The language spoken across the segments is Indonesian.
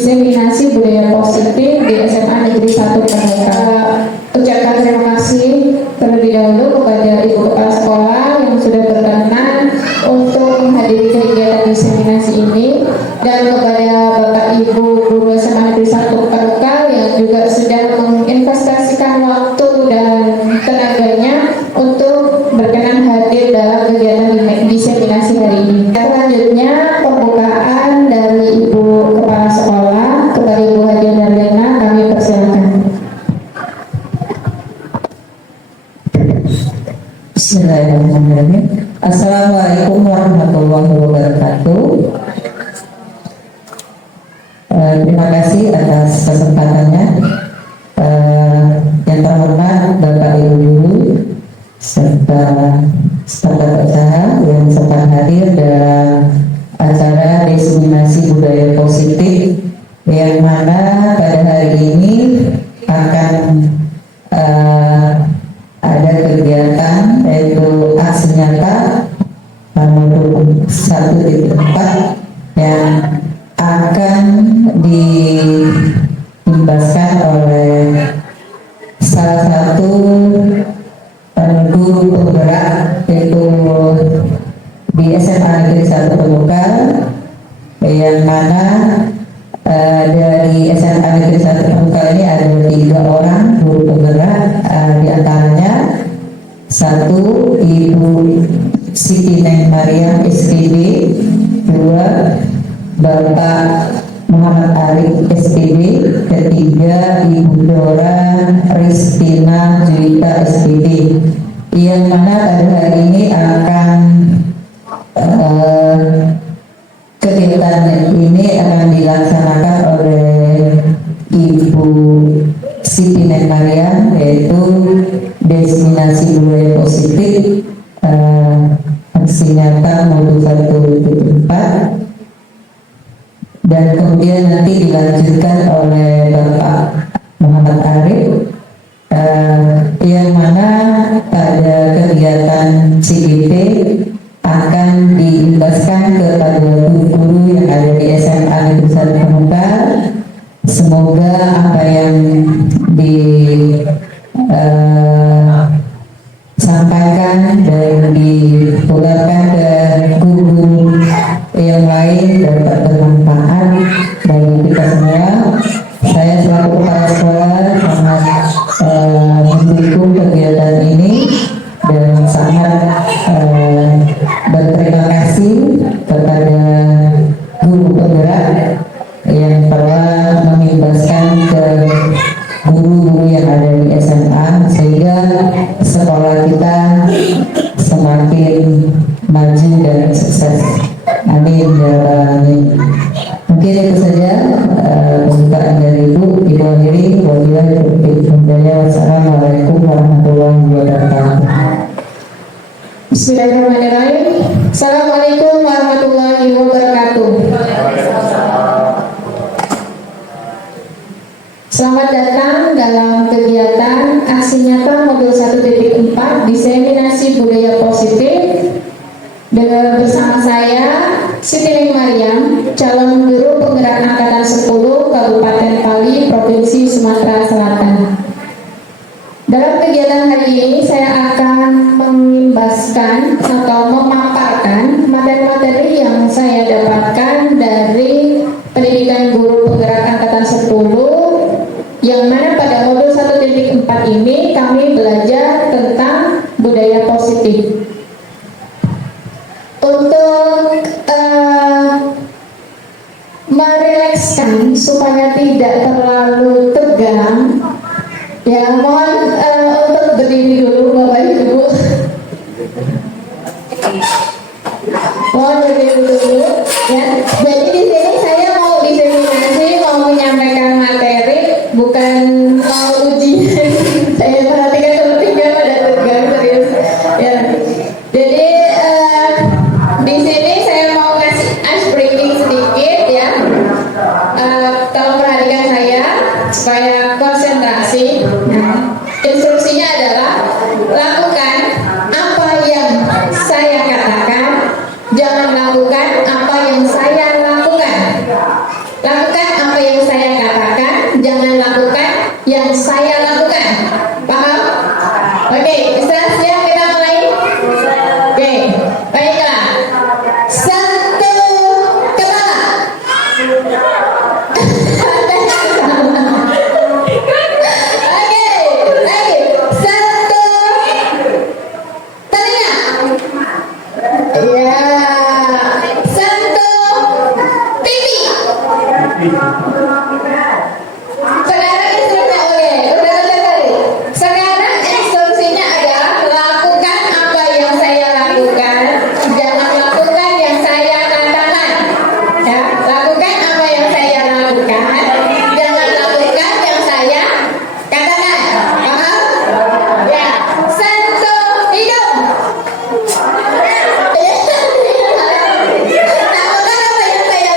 diseminasi budaya positif di SMA Negeri 1 Pemuka. Ucapkan terima kasih terlebih dahulu kepada Ibu Kepala Sekolah yang sudah berkenan untuk menghadiri kegiatan diseminasi ini, dan kepada Bapak Ibu Guru SMA Negeri 1 Pemuka yang juga sudah menginvestasikan waktu dan tenaganya untuk berkenan hadir dalam kegiatan diseminasi hari ini. Selanjutnya pembukaan dari Ibu Kepala Sekolah. Kepada Ibu Hadia Darlena kami persilakan. Bismillahirrahmanirrahim. Assalamualaikum warahmatullahi wabarakatuh. Terima kasih atas kesempatannya. Yang terhormat Bapak Ibu Guru serta staf usaha yang sempat hadir dalam acara diseminasi budaya positif, yang mana pada hari ini akan ada kegiatan yaitu aksi nyata menuju 1.4 yang akan diimbaskan oleh salah satu guru penggerak yaitu di SMA Negeri 1 Pemuka, yang mana dari SMA Negeri 1 Pemuka ini ada 3 orang guru penggerak, di antaranya satu Ibu Siti Neng Mariam SPB, 2 Bapak Muhammad Arif SPB, ketiga Ibu Dora Ristina Juwita SPB, yang mana pada hari ini akan kegiatan ini akan dilaksanakan oleh Ibu Siti Neng Mariam, yaitu diseminasi budaya positif aksi nyata modul 1.4, dan kemudian nanti dilanjutkan oleh Bapak Muhammad Arif, yang mana pada kegiatan CGP akan diimbaskan kepada guru-guru yang ada di SMA Negeri 1 Pemuka. Semoga apa yang disampaikan dan ditularkan ke guru yang lain dapat bermanfaat bagi kita semua. Saya selaku kepala sekolah sangat mendukung kegiatan ini dan sangat berterima kasih kepada guru penggerak yang telah mengimbaskan ke guru-guru yang ada di SMA, sehingga sekolah kita semakin maju dan sukses. Amin ya rabbal alamin. Mungkin itu saja pembukaan dari Ibu. Akhiri wabillahi taufiq wal hidayah. Wassalamualaikum warahmatullahi wabarakatuh. Bismillahirrahmanirrahim. Assalamualaikum warahmatullahi wabarakatuh. Selamat datang dalam kegiatan aksi nyata modul 1.4 diseminasi budaya positif bersama saya Siti Neng Mariam, calon guru penggerak angkatan 10 Kabupaten Pali, Provinsi Sumatera Selatan. Dalam kegiatan hari ini saya akan mengimbaskan atau memaparkan materi-materi yang saya dapatkan dari pendidikan guru penggerak angkatan 10, yang mana pada modul 1.4 ini kami belajar tentang budaya positif. Untuk merilekskan supaya tidak terlalu tegang, ya mohon untuk berdiri dulu Bapak Ibu. Mohon berdiri dulu ya. Jadi di sini saya mau diseminasi, mau menyampaikan materi, bukan mau ujian. Saya perhatikan sepertinya pada tegang serius ya. Jadi di sini saya mau ngasih ice breaking sedikit ya. Tolong perhatikan saya supaya konsentrasi. Instruksinya adalah lakukan apa yang saya katakan, jangan lakukan apa yang saya lakukan. Lakukan apa yang saya katakan, jangan lakukan yang saya lakukan. Paham? Oke, sudah siap kita mulai? Oke, baiklah. Satu, kepala. Oke, lagi. Satu, telinga. Ya. Satu, pipi. Sekarang instruksinya, oke, udah tadi. Sekarang instruksinya adalah lakukan apa yang saya lakukan, jangan lakukan yang saya katakan. Ya, lakukan apa yang saya lakukan, jangan lakukan yang saya katakan. Paham? Ya, satu, hidung. Lakukan apa yang saya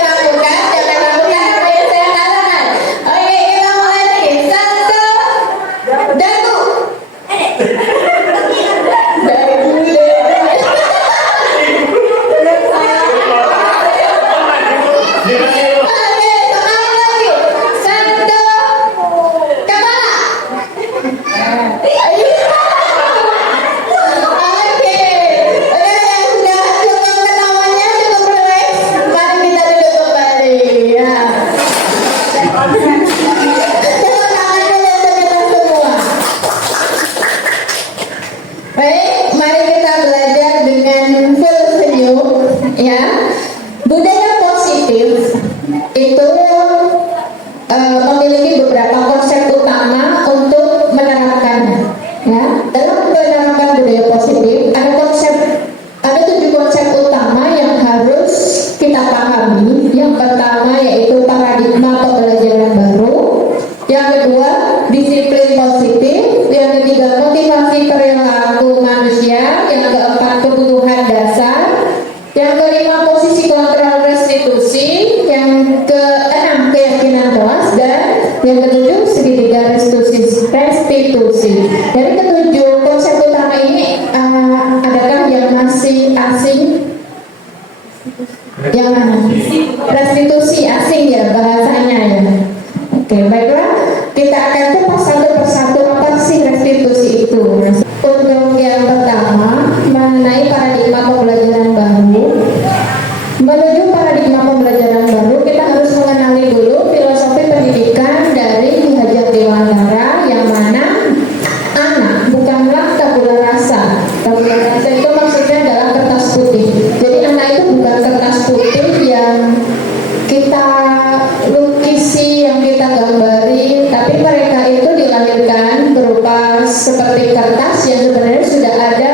lakukan, jangan lakukan apa yang saya katakan. Oke, kita mulai lagi. Satu, dagu. Oke, sekali lagi. Satu, kepala. Oke, sudah cukup ketawanya, cukup relax. Mari kita duduk kembali. Ya. Tepuk tangan dulu untuk kita semua. Baik, mari kita belajar dengan full senyum. Ya, budaya positif itu memiliki beberapa konsep utama untuk menerapkannya. Ya, dalam menerapkan budaya positif ada 7 konsep utama yang harus kita pahami. Yang pertama yaitu paradigma pembelajaran baru. Yang kedua, disiplin positif. Yang ketiga, motivasi perilaku manusia. Yang keempat, kebutuhan dasar. Yang kelima, posisi kontrol restitusi. Yang keenam, keyakinan kelas. Dan yang ketujuh, segitiga restitusi. Dari ketujuh konsep utama ini, adakah yang masih asing? Yang mana? Restitusi asing ya bahasanya ya. Oke, baiklah, kita akan kupas satu persatu apa sih restitusi itu. Untuk yang pertama, mengenai paradigma pembelajaran baru. Menuju paradigma pembelajaran baru, kita harus mengenali dulu filosofi pendidikan dari Ki Hajar Dewantara, yang mana anak bukanlah tabula rasa. Tabula rasa itu maksudnya adalah kertas putih. Jadi anak itu bukan kertas putih yang kita lukisi, yang kita gambari, tapi mereka itu dilahirkan berupa seperti kertas yang sebenarnya sudah ada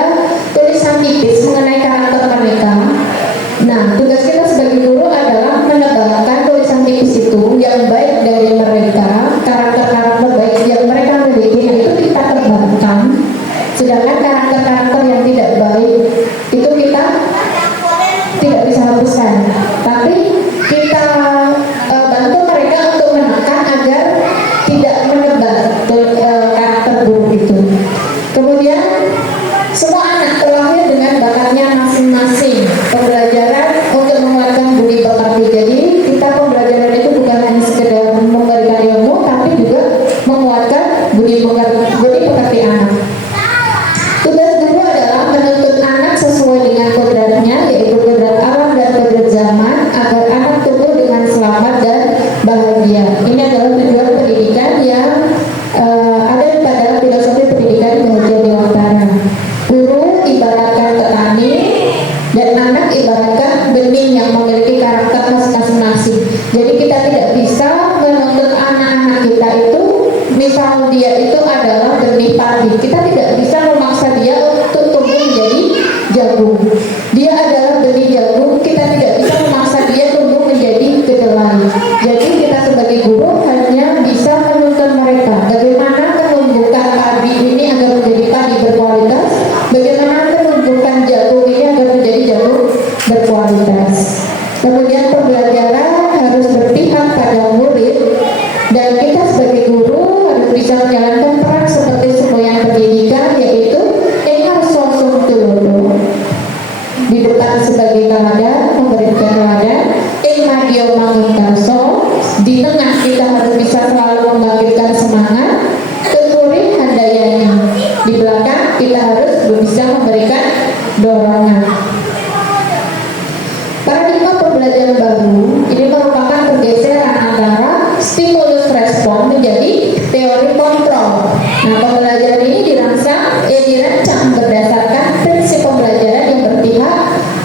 tulisan tipis mengenai karakter mereka. Nah, tugas kita sebagai guru adalah menebalkan tulisan tipis itu yang baik dari mereka, karakter-karakter baik yang mereka miliki, nah itu kita tebalkan. Sedangkan karakter-karakter yang tidak baik itu kita tidak bisa hapuskan, tapi kita bantu mereka untuk menekan agar tidak menebar karakter buruk itu. Kemudian semua anak terlahir dengan bakatnya masing-masing. Pembelajaran untuk menguatkan budi pekerti. Jadi kita pembelajaran itu bukan hanya sekedar memberikan ilmu, tapi juga menguatkan budi pekerti anak. Tugas guru adalah menuntut anak sesuai dengan kodratnya, yaitu kodrat alam dan kodrat zaman, agar anak tumbuh dengan selamat dan bahagia. Ini adalah tujuan pendidikan yang ada pada filosofi pendidikan Ki Hajar Dewantara. Guru ibaratkan petani dan anak ibaratkan benih yang memiliki karakter masing-masing. Jadi kita tidak bisa menuntut anak-anak kita itu, misal dia itu adalah benih padi, kita tidak bisa memaksa dia untuk tumbuh menjadi jagung. Dia adalah benih jagung, kita tidak bisa memaksa dia tumbuh menjadi kedelai. Jadi kita sebagai guru hanya bisa menuntun mereka bagaimana menumbuhkan padi ini agar menjadi padi berkualitas, bagaimana menumbuhkan jagung ini agar menjadi jagung berkualitas. Kemudian pembelajaran harus berpihak pada murid, dan kita sebagai guru harus bisa menjalankan peran seperti semboyan pendidikan, yaitu harus sosok tulodo, di depan sebagai teladan, memberikan teladan, madio mangun karso, di tengah kita harus bisa selalu membangkitkan semangat. Tekuri handayani, di belakang kita harus bisa memberikan dorongan. Paradigma pembelajaran baru ini merupakan pergeseran antara stimulus respon menjadi teori kontrol. Nah, pembelajaran ini dirancang berdasarkan prinsip pembelajaran yang berpihak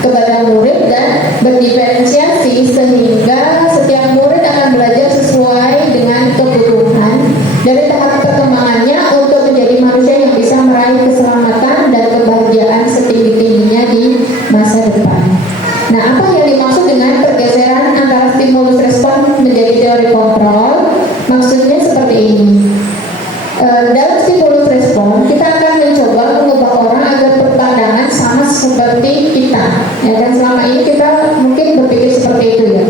kepada murid dan berdiferensiasi, sehingga setiap murid akan belajar sesuai dengan kebutuhan dari tahap perkembangannya untuk menjadi manusia yang bisa meraih keselamatan dan kebahagiaan setinggi-tingginya di masa depan. Nah, apa yang dimaksud dengan pergeseran antara stimulus respon menjadi teori kontrol? Maksudnya seperti ini. Dalam stimulus respon, kita akan mencoba mengubah orang agar berpandangan sama seperti kita. Ya, dan selama ini kita mungkin berpikir seperti itu ya.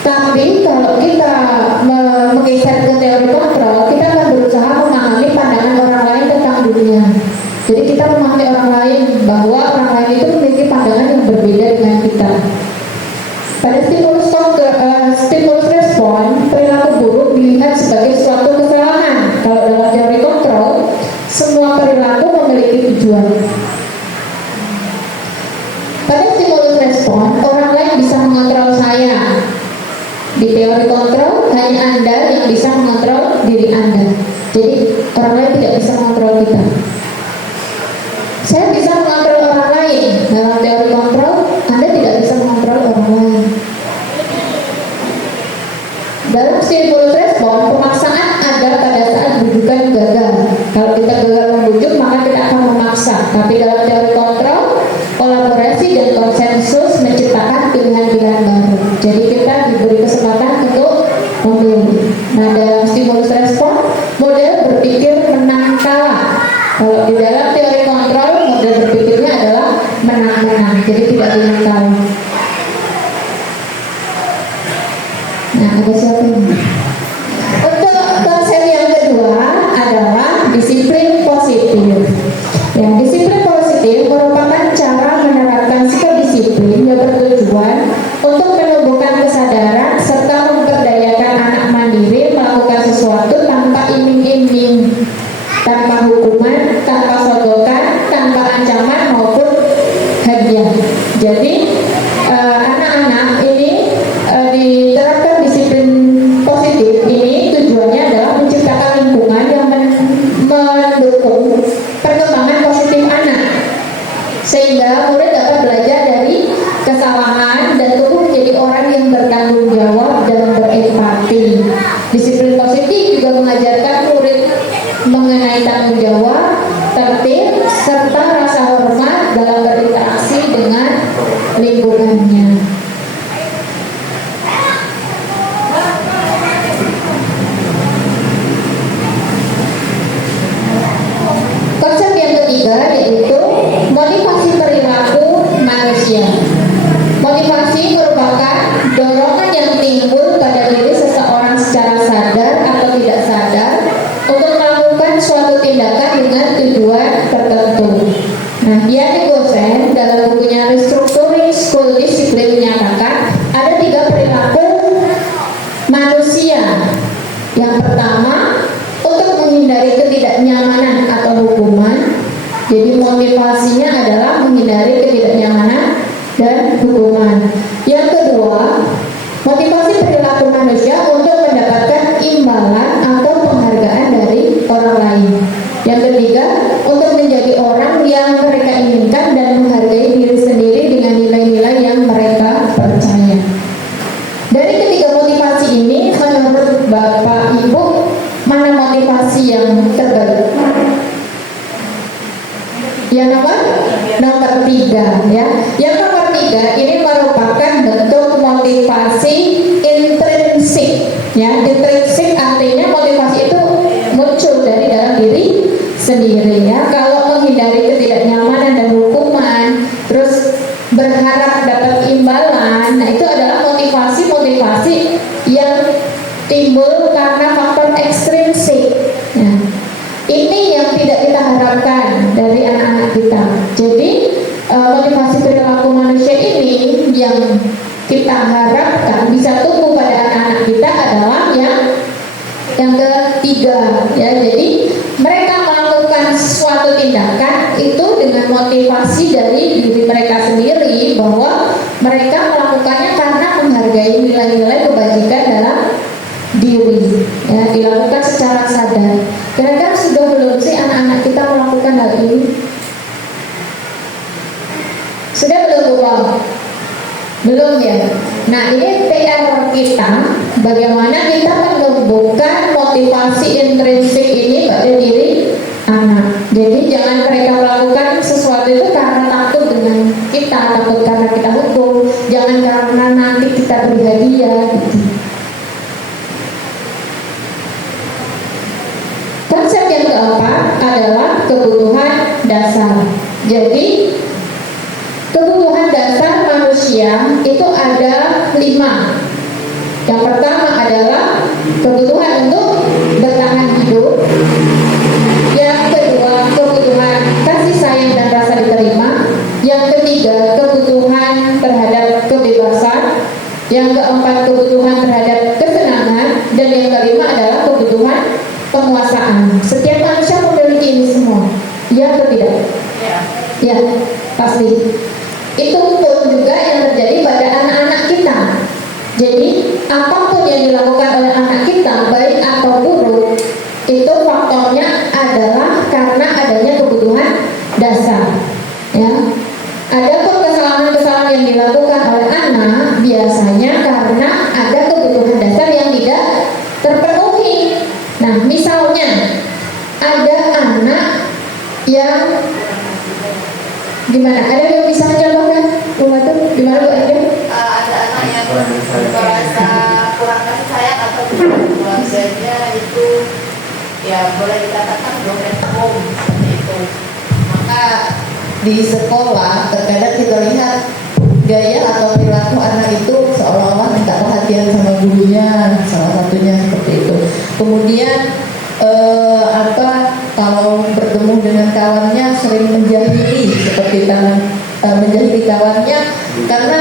Tapi kalau kita menggeser ke teori kontrol, kita akan berusaha memahami pandangan orang lain tentang dunia. Jadi kita memahami orang lain bahwa orang lain itu memiliki pandangan yang berbeda dengan kita. Pada stimulus respon, perilaku buruk dilihat sebagai suatu kesalahan. Kalau dalam teori kontrol, semua perilaku memiliki tujuan. Pada stimulus respon, orang lain bisa mengontrol saya. Di teori kontrol, hanya Anda yang bisa mengontrol diri Anda. Jadi orang lain tidak bisa mengontrol kita. Saya bisa mengontrol orang lain. Dalam teori kontrol, Anda tidak bisa mengontrol orang lain. Dalam stimulus respon, pemaksaan ada pada saat bujukan gagal. Kalau kita gagal membujuk, maka kita akan memaksa. Tapi dalam teori kontrol, kolaborasi dan konsensus menciptakan pilihan-pilihan baru. Jadi kita diberi kesempatan untuk memilih. Nah, dalam stimulus respon, model berpikir menang kalah. Kalau di dalam teori kontrol, model berpikirnya adalah menang-menang. Jadi tidak menang kalah. Nah, ada siapa ini? Untuk konsep yang kedua adalah disiplin positif. Ya, disiplin positif merupakan cara menerapkan sikap disiplin yang bertujuan untuk menumbuhkan kesadaran serta memperdayakan anak mandiri melakukan sesuatu tanpa iming-iming, tanpa hukuman, tanpa sogokan, tanpa ancaman maupun hadiah. Jadi anak-anak ini diterapkan disiplin positif ini tujuannya adalah menciptakan lingkungan yang mendukung perkembangan positif anak, sehingga murid dapat belajar dari kesalahan dan tumbuh menjadi orang yang bertanggung jawab dan berempati. Disiplin positif juga mengajarkan murid mengenai tanggung jawab, tertib, serta rasa hormat dalam berinteraksi dengan lingkungannya. Konsep yang ketiga yaitu motivasi perilaku manusia. Motivasi merupakan dorongan yang timbul pada diri seseorang secara sadar atau tidak sadar untuk melakukan suatu tindakan dengan tujuan tertentu. Nah, Yannick Gosen dalam bukunya Restructuring School Discipline menyatakan ada 3 perilaku manusia. Yang pertama, untuk menghindari ketidaknyamanan atau hukuman. Jadi motivasinya adalah menghindari ketidaknyamanan dan hukuman. Yang kedua, motivasi perilaku manusia untuk mendapatkan imbalan atau penghargaan dari orang lain. Yang ketiga, untuk menjadi orang yang mereka inginkan dan menghargai diri sendiri dengan nilai-nilai yang mereka percaya. Dari ketiga motivasi ini, menurut Bapak Ibu, mana motivasi yang terbaik? Yang nomor 3 ya. Yang nomor 3 ini merupakan bentuk motivasi intrinsik ya. Intrinsik artinya motivasi itu muncul dari dalam diri sendiri ya. Kalau menghindari ketidaknyamanan dan hukuman, terus berharap dapat imbalan, nah itu adalah motivasi yang timbul karena faktor ekstrinsik. Nah, ini yang tidak kita harapkan dari anak-anak kita. Jadi motivasi perilaku manusia ini yang kita harapkan bisa tumbuh pada anak-anak kita adalah yang Yang ketiga, ya, jadi mereka melakukan suatu tindakan itu dengan motivasi dari diri mereka sendiri, bahwa mereka melakukannya karena menghargai nilai-nilai kebajikan dalam diri, ya, dilakukan secara sadar. Kira-kira sudah belum sih anak-anak kita melakukan hal ini? Sudah belum, Bu? Belum, ya. Nah, ini PR kita, bagaimana kita menumbuhkan motivasi intrinsik ini pada diri anak. Jadi jangan mereka melakukan sesuatu itu karena takut dengan kita, takut karena kita hukum, jangan karena nanti kita beri hadiah gitu. Konsep yang keempat adalah kebutuhan dasar. Jadi kebutuhan dasar manusia itu ada 5. Yang pertama adalah kebutuhan untuk bertahan hidup. Yang kedua, kebutuhan kasih sayang dan rasa diterima. Yang ketiga, kebutuhan terhadap kebebasan. Yang keempat, kebutuhan terhadap kesenangan. Dan yang kelima adalah kebutuhan penguasaan. Setiap manusia memiliki ini semua. Ya atau tidak? Ya, pasti. Itu pun juga yang terjadi pada anak-anak kita. Jadi apapun yang dilakukan oleh anak kita, baik atau buruk, itu faktornya adalah karena adanya kebutuhan dasar. Ya, ada pun kesalahan-kesalahan yang dilakukan oleh anak biasanya karena ada kebutuhan dasar yang tidak terpenuhi. Nah, misalnya ada anak yang gimana? Ada yang bisa mencontohkan? Rumah itu gimana, Bu Ade? Ada anak yang merasa kurang kasih sayang atau keluarganya itu, ya boleh dikatakan broken home seperti itu. Maka di sekolah terkadang kita lihat gaya atau perilaku anak itu seolah-olah minta perhatian sama gurunya, salah satunya seperti itu. Kemudian kalau bertemu dengan kawannya sering menjahili, seperti menjahili kawannya karena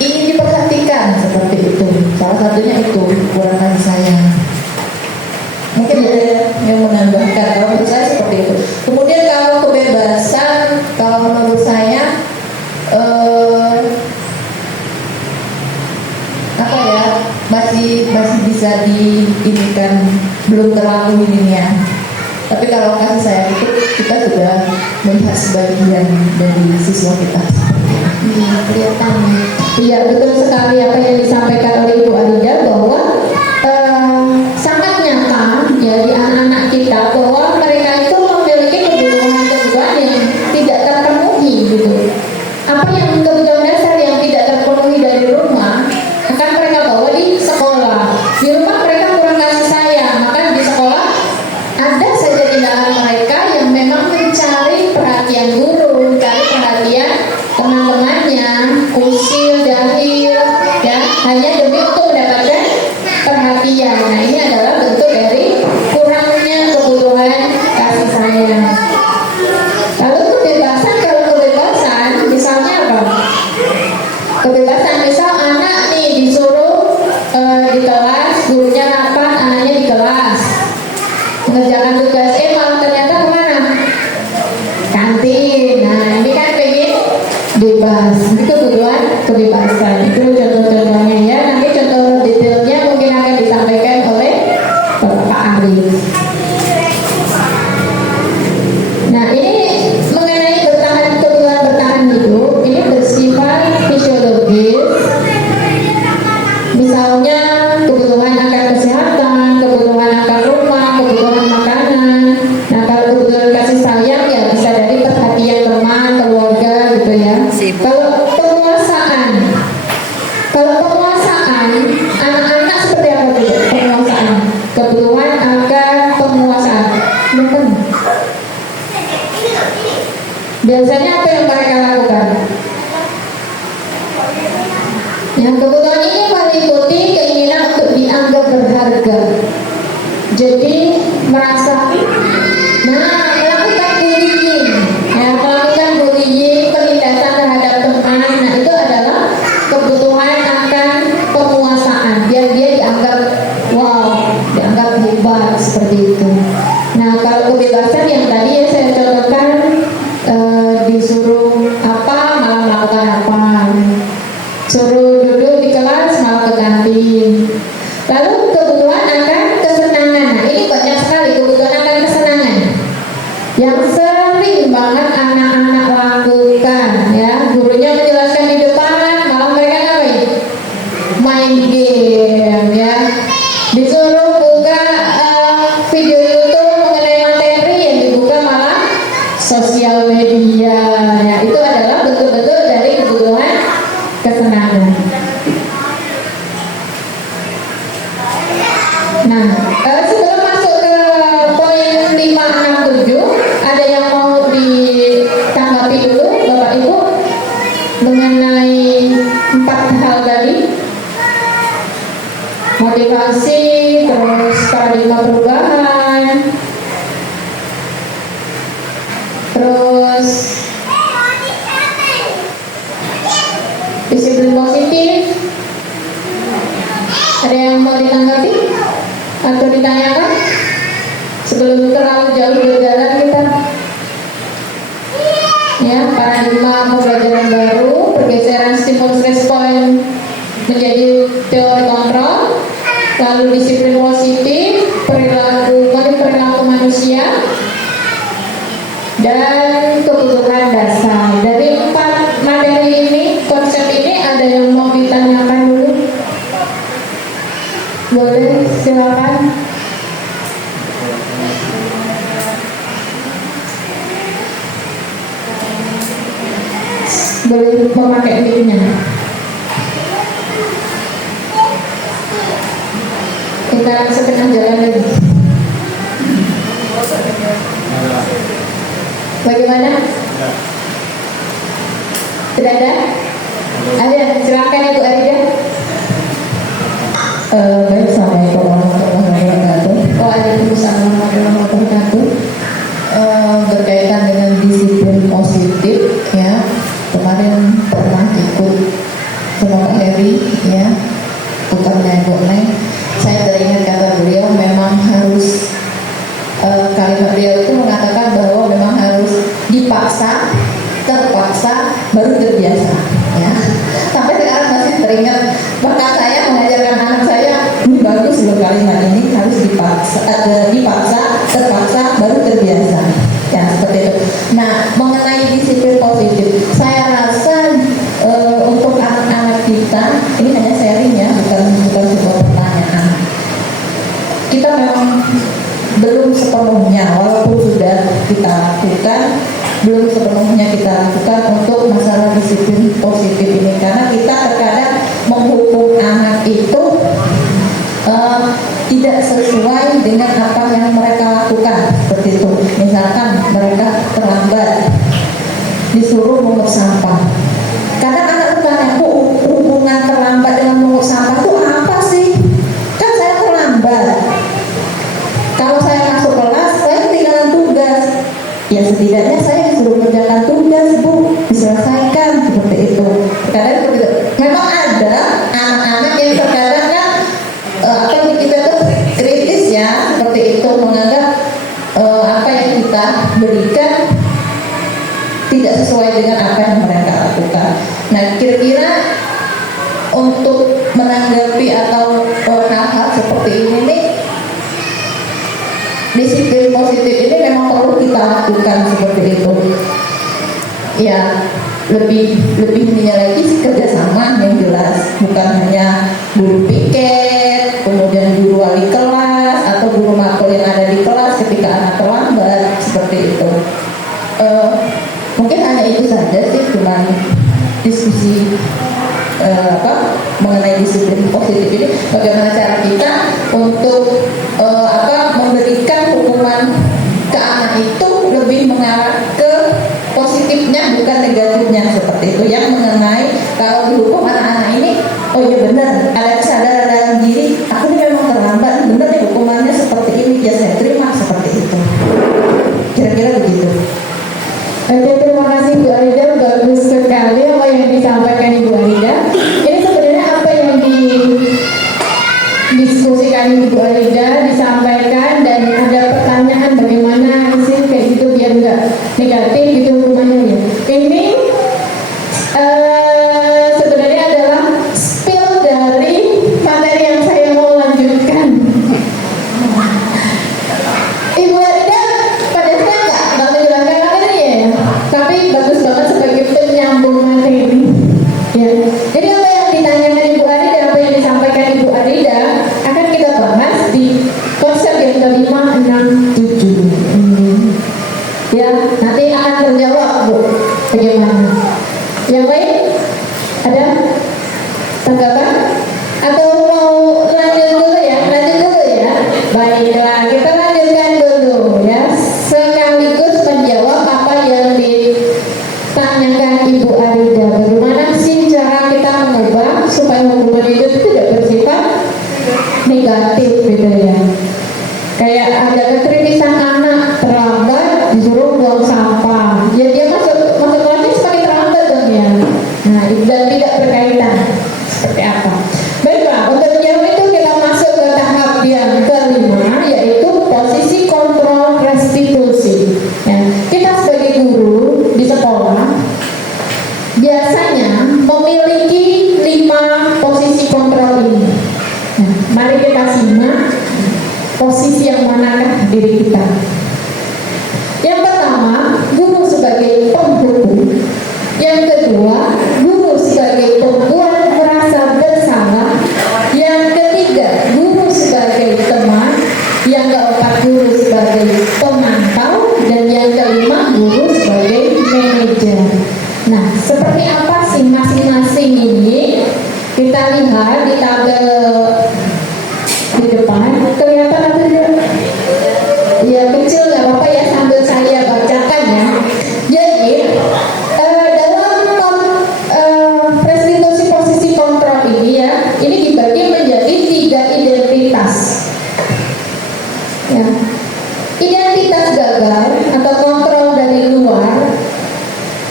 ingin diperhatikan, seperti itu. Salah satunya itu kurang kasih sayang. Mungkin ada yang menambahkan, kalau menurut saya seperti itu. Kemudian kalau kebebasan, kalau menurut saya masih bisa diinikan, belum terlalu ininya. Tapi kalau kasih sayang itu kita sudah melihat sebagian dari siswa kita. Kelihatan. Iya, betul sekali apa yang disampaikan oleh Ibu Alida, bahwa sangat nyata ya di anak-anak kita bahwa mereka itu memiliki kebutuhan-kebutuhan yang tidak terpenuhi gitu. Apa yang kebutuhan dasar yang tidak terpenuhi dari rumah akan mereka bawa di sekolah. Di rumah mereka kurang kasih sayang, maka di sekolah ada saja tindakan mereka yang memang mencari perhatian guru, mencari perhatian teman-temannya, usil, jahil, ya, hanya demi untuk mendapatkan perhatian. Nah, ini adalah bentuk dari kurangnya kebutuhan kasih sayang. Lalu kebebasan, kalau kebebasan misalnya apa? Kebebasan misal anak nih disuruh di kelas, gurunya rapat, anaknya di kelas mengerjakan tugas, malah ternyata kemana? Kantin. Nah, ini kan pengen bebas, itu kebutuhan kebebasan. Itu contoh-contohnya ya. Nanti contoh detailnya mungkin akan disampaikan oleh Pak Arif. Nah, ini mengenai kebutuhan bertahan hidup, ini bersifat fisiologis. Misalnya kebutuhan akan kesehatan, kebutuhan akan rumah, kebutuhan makanan. Nah, kalau kebutuhan kasih sayang ya bisa dari perhatian teman, keluarga gitu ya. Kalau penguasaan, anak-anak seperti apa tuh penguasaan? Kebutuhan akan penguasaan. Betul. Biasanya apa yang mereka lakukan? Yang kebutuhan ini meliputi keinginan untuk dianggap berharga. Jadi merasa, melakukan bullying, ya, melakukan bullying, penindasan terhadap teman. Nah, itu adalah kebutuhan akan penguasaan. Biar dia dianggap, wow, dianggap seperti itu. Nah, kalau kebebasan yang tadi ya saya contohkan, disuruh apa malah melakukan apa, suruh duduk di kelas malah ke kantin. Lalu kebutuhan akan kesenangan. Nah, ini banyak sekali kebutuhan akan kesenangan yang sering banget anak-anak lakukan ya. Gurunya menjelaskan di depan, malah mereka ngapain? Main game ya. Disuruh buka video YouTube mengenai materi, yang dibuka malah sosial media ya. Itu adalah betul-betul dari kebutuhan kesenangan. Nah, sebelum masuk ke poin 5, 6, 7, ada yang mau ditanggapi dulu Bapak Ibu mengenai 4 hal tadi? Motivasi, terus paradigma perubahan, terus disiplin positif. Ada yang mau ditanggapi atau ditanyakan sebelum terlalu jauh berjalan kita? Ya, paradigma pembelajaran baru, pergeseran stimulus respon menjadi teori kontrol, lalu disiplin positif, perilaku manusia, dan kebutuhan dasar. Dari 4 materi ini, konsep ini, ada yang mau ditanyakan dulu? Boleh, silakan. Boleh memakai mic-nya. Kita setengah jalan lagi. Bagaimana? Tidak ada? Ada, silakan Ibu Arida. Baik, Assalamualaikum warahmatullahi wabarakatuh. Waalaikumsalam warahmatullahi wabarakatuh. Berkaitan dengan disiplin positif ya, kemarin pernah ikut sama Pak Heri ya, bukannya boleh. Saya teringat kata beliau, memang harus kalimat beliau itu mengatakan bahwa memang harus dipaksa, terpaksa, baru terbiasa ya. Sampai sekarang masih teringat, bahkan saya mengajarkan anak saya, bagus loh kalimat ini, harus dipaksa, terpaksa, baru terbiasa ya, seperti itu. Nah, mengenai disiplin positif, saya rasa untuk anak-anak kita, ini hanya sharing ya, bukan sebuah pertanyaan. Kita memang belum sepenuhnya, walaupun sudah kita lakukan, belum sepenuhnya kita lakukan untuk masalah disiplin positif ini, karena kita terkadang menghukum anak itu tidak sesuai dengan apa yang mereka lakukan. Seperti itu, misalkan mereka terlambat, disuruh mungut sampah. Kadang anak bertanya, hubungan terlambat dengan mungut sampah itu apa sih? Kan saya terlambat. Kalau saya masuk kelas, saya ketinggalan tugas. Ya setidaknya saya disuruh mengerjakan tugas, Bu, diselesaikan, seperti itu. Kadang seperti itu. Memang ada anak-anak yang terkadang kan kita tuh kritis ya, seperti itu, menganggap apa yang kita berikan tidak sesuai dengan apa yang mereka lakukan. Nah, kira-kira untuk menanggapi atau hal-hal seperti ini nih, disiplin positif ini memang perlu kita lakukan seperti itu. Ya, lebih lagi kerjasama yang jelas, bukan hanya guru piket, kemudian guru wali kelas atau guru makul yang ada di kelas ketika anak terlambat, seperti itu. Mungkin hanya itu saja sih, cuma diskusi mengenai disiplin positif ini, bagaimana cara kita untuk memberikan hukuman ke anak itu lebih mengarah ke positifnya, bukan negatifnya, seperti itu. Yang mengenai kalau dihukum anak-anak ini, oh iya benar, ada kesadaran dalam diri, aku ini memang terlambat, benar nih hukumannya seperti ini, ya saya terima, seperti itu. Kira-kira begitu. Oke, terima kasih Bu Arida, bagus sekali apa yang disampaikan Ibu Arida. Ini sebenarnya apa yang didiskusikan Ibu Arida disampaikan dan kayak ada ketrimisan anak terlambat disuruh buang sampah, ya dia masuk kelasnya semakin terlambat dong ya. Nah, dan tidak berkaitan seperti apa. Baiklah, untuk jauh itu kita masuk ke tahap yang kelima, yaitu posisi kontrol restitusi. Ya, kita sebagai guru di sekolah biasanya memiliki 5 posisi kontrol ini. Nah, mari kita simak posisi yang manakah diri kita. Yang pertama, guru sebagai penghukum. Yang kedua, guru sebagai pembuat merasa bersalah. Yang ketiga, guru sebagai teman. Yang keempat, guru sebagai pemantau. Dan yang kelima, guru sebagai manajer. Nah, seperti apa sih masing-masing ini? Kita lihat di tabel di depan, kelihatan atau tidak? Ya, kecil nggak apa-apa ya, sambil saya bacakan ya. Jadi dalam restitusi posisi kontrol ini ya, ini dibagi menjadi 3 identitas. Ya. Identitas gagal atau kontrol dari luar,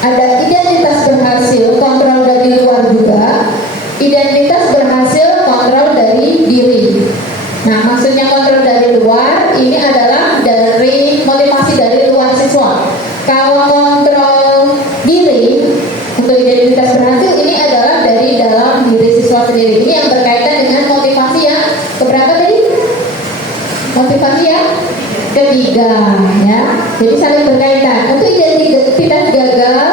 ada identitas berhasil kontrol dari luar juga, identitas berhasil kontrol dari diri. Nah, maksudnya kontrol dari luar ini adalah dari motivasi dari luar siswa. Kalau kontrol diri untuk identitas berhasil ini adalah dari dalam diri siswa sendiri. Ini yang berkaitan dengan motivasi yang keberapa tadi? Motivasi yang ketiga ya. Jadi saling berkaitan. Untuk identitas gagal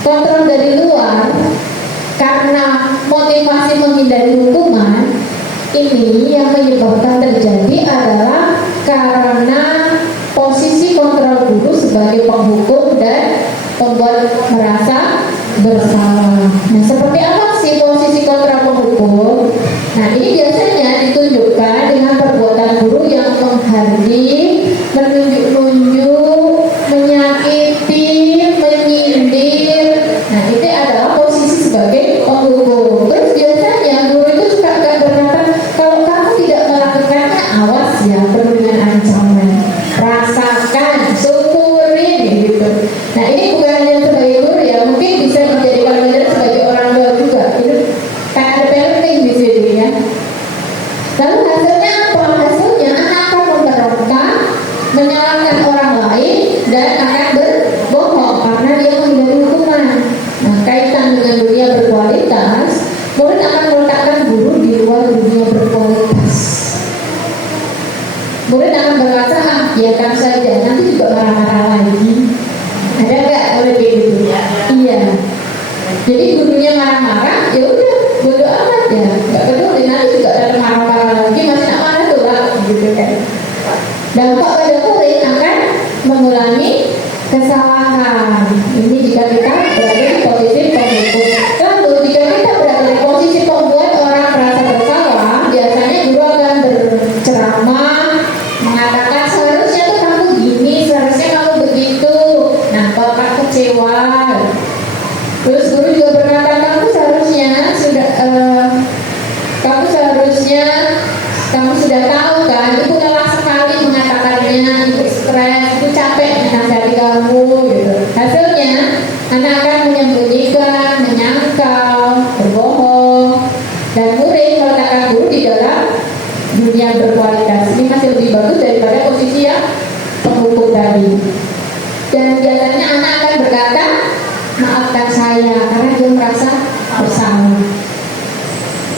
kontrol dari luar karena motivasi menghindari hukuman, ini yang menyebabkan terjadi adalah karena posisi kontrol guru sebagai penghukum dan membuat merasa bersalah. Nah, seperti apa sih posisi kontrol penghukum? Nah, ini biasanya ditunjukkan dengan perbuatan guru yang menghardik, menunjuk-nunjuk, menyakiti, menyindir. Nah, itu adalah posisi sebagai penghukum. Terus biasanya guru itu suka berkata, kalau kamu tidak melakukannya, awas ya, penuh dengan ancaman. Rasakan, syukurin gitu. Nah, ini bukan hanya sebagai guru ya, mungkin bisa dijadikan pelajaran sebagai orang tua juga. Itu kayak ada parenting di sini ya. Lalu hasilnya apa? Hasilnya anak akan memberontak, menyalahkan orang lain, dan akan berbohong karena dia menghindari hukuman. Nah, kaitan dengan dunia berkualitas, murid akan meletakkan guru di luar dunia berkualitas. Murid akan berkata, biarkan saja, nanti juga marah-marah lagi. Ada nggak murid kayak gitu? Iya. Jadi gurunya marah-marah, ya udah, bodo amat ya, nggak peduli, nanti juga ada marah-marah lagi, masih nak marah tuh lah, gitu kan. Dampak pada murid akan mengulangi kesalahan. Ini jika kita berada di posisi penghukum. Lalu jika kita berada di posisi pembuat orang merasa bersalah, biasanya guru akan berceramah, mengatakan seharusnya tuh kamu gini, seharusnya kamu begitu. Nah, bapak kecewa. Terus guru juga berkata, kamu sudah tahu kan, ibu lelah sekali mengatakannya, ibu stres, ibu capek menasihati kamu gitu. Hasilnya anak akan menyembunyikan, menyangkal, berbohong, dan murid meletakkan guru di dalam dunia berkualitas. Ini masih lebih bagus daripada posisi yang penghukum tadi. Dan biasanya anak akan berkata, maafkan saya, karena dia merasa bersalah.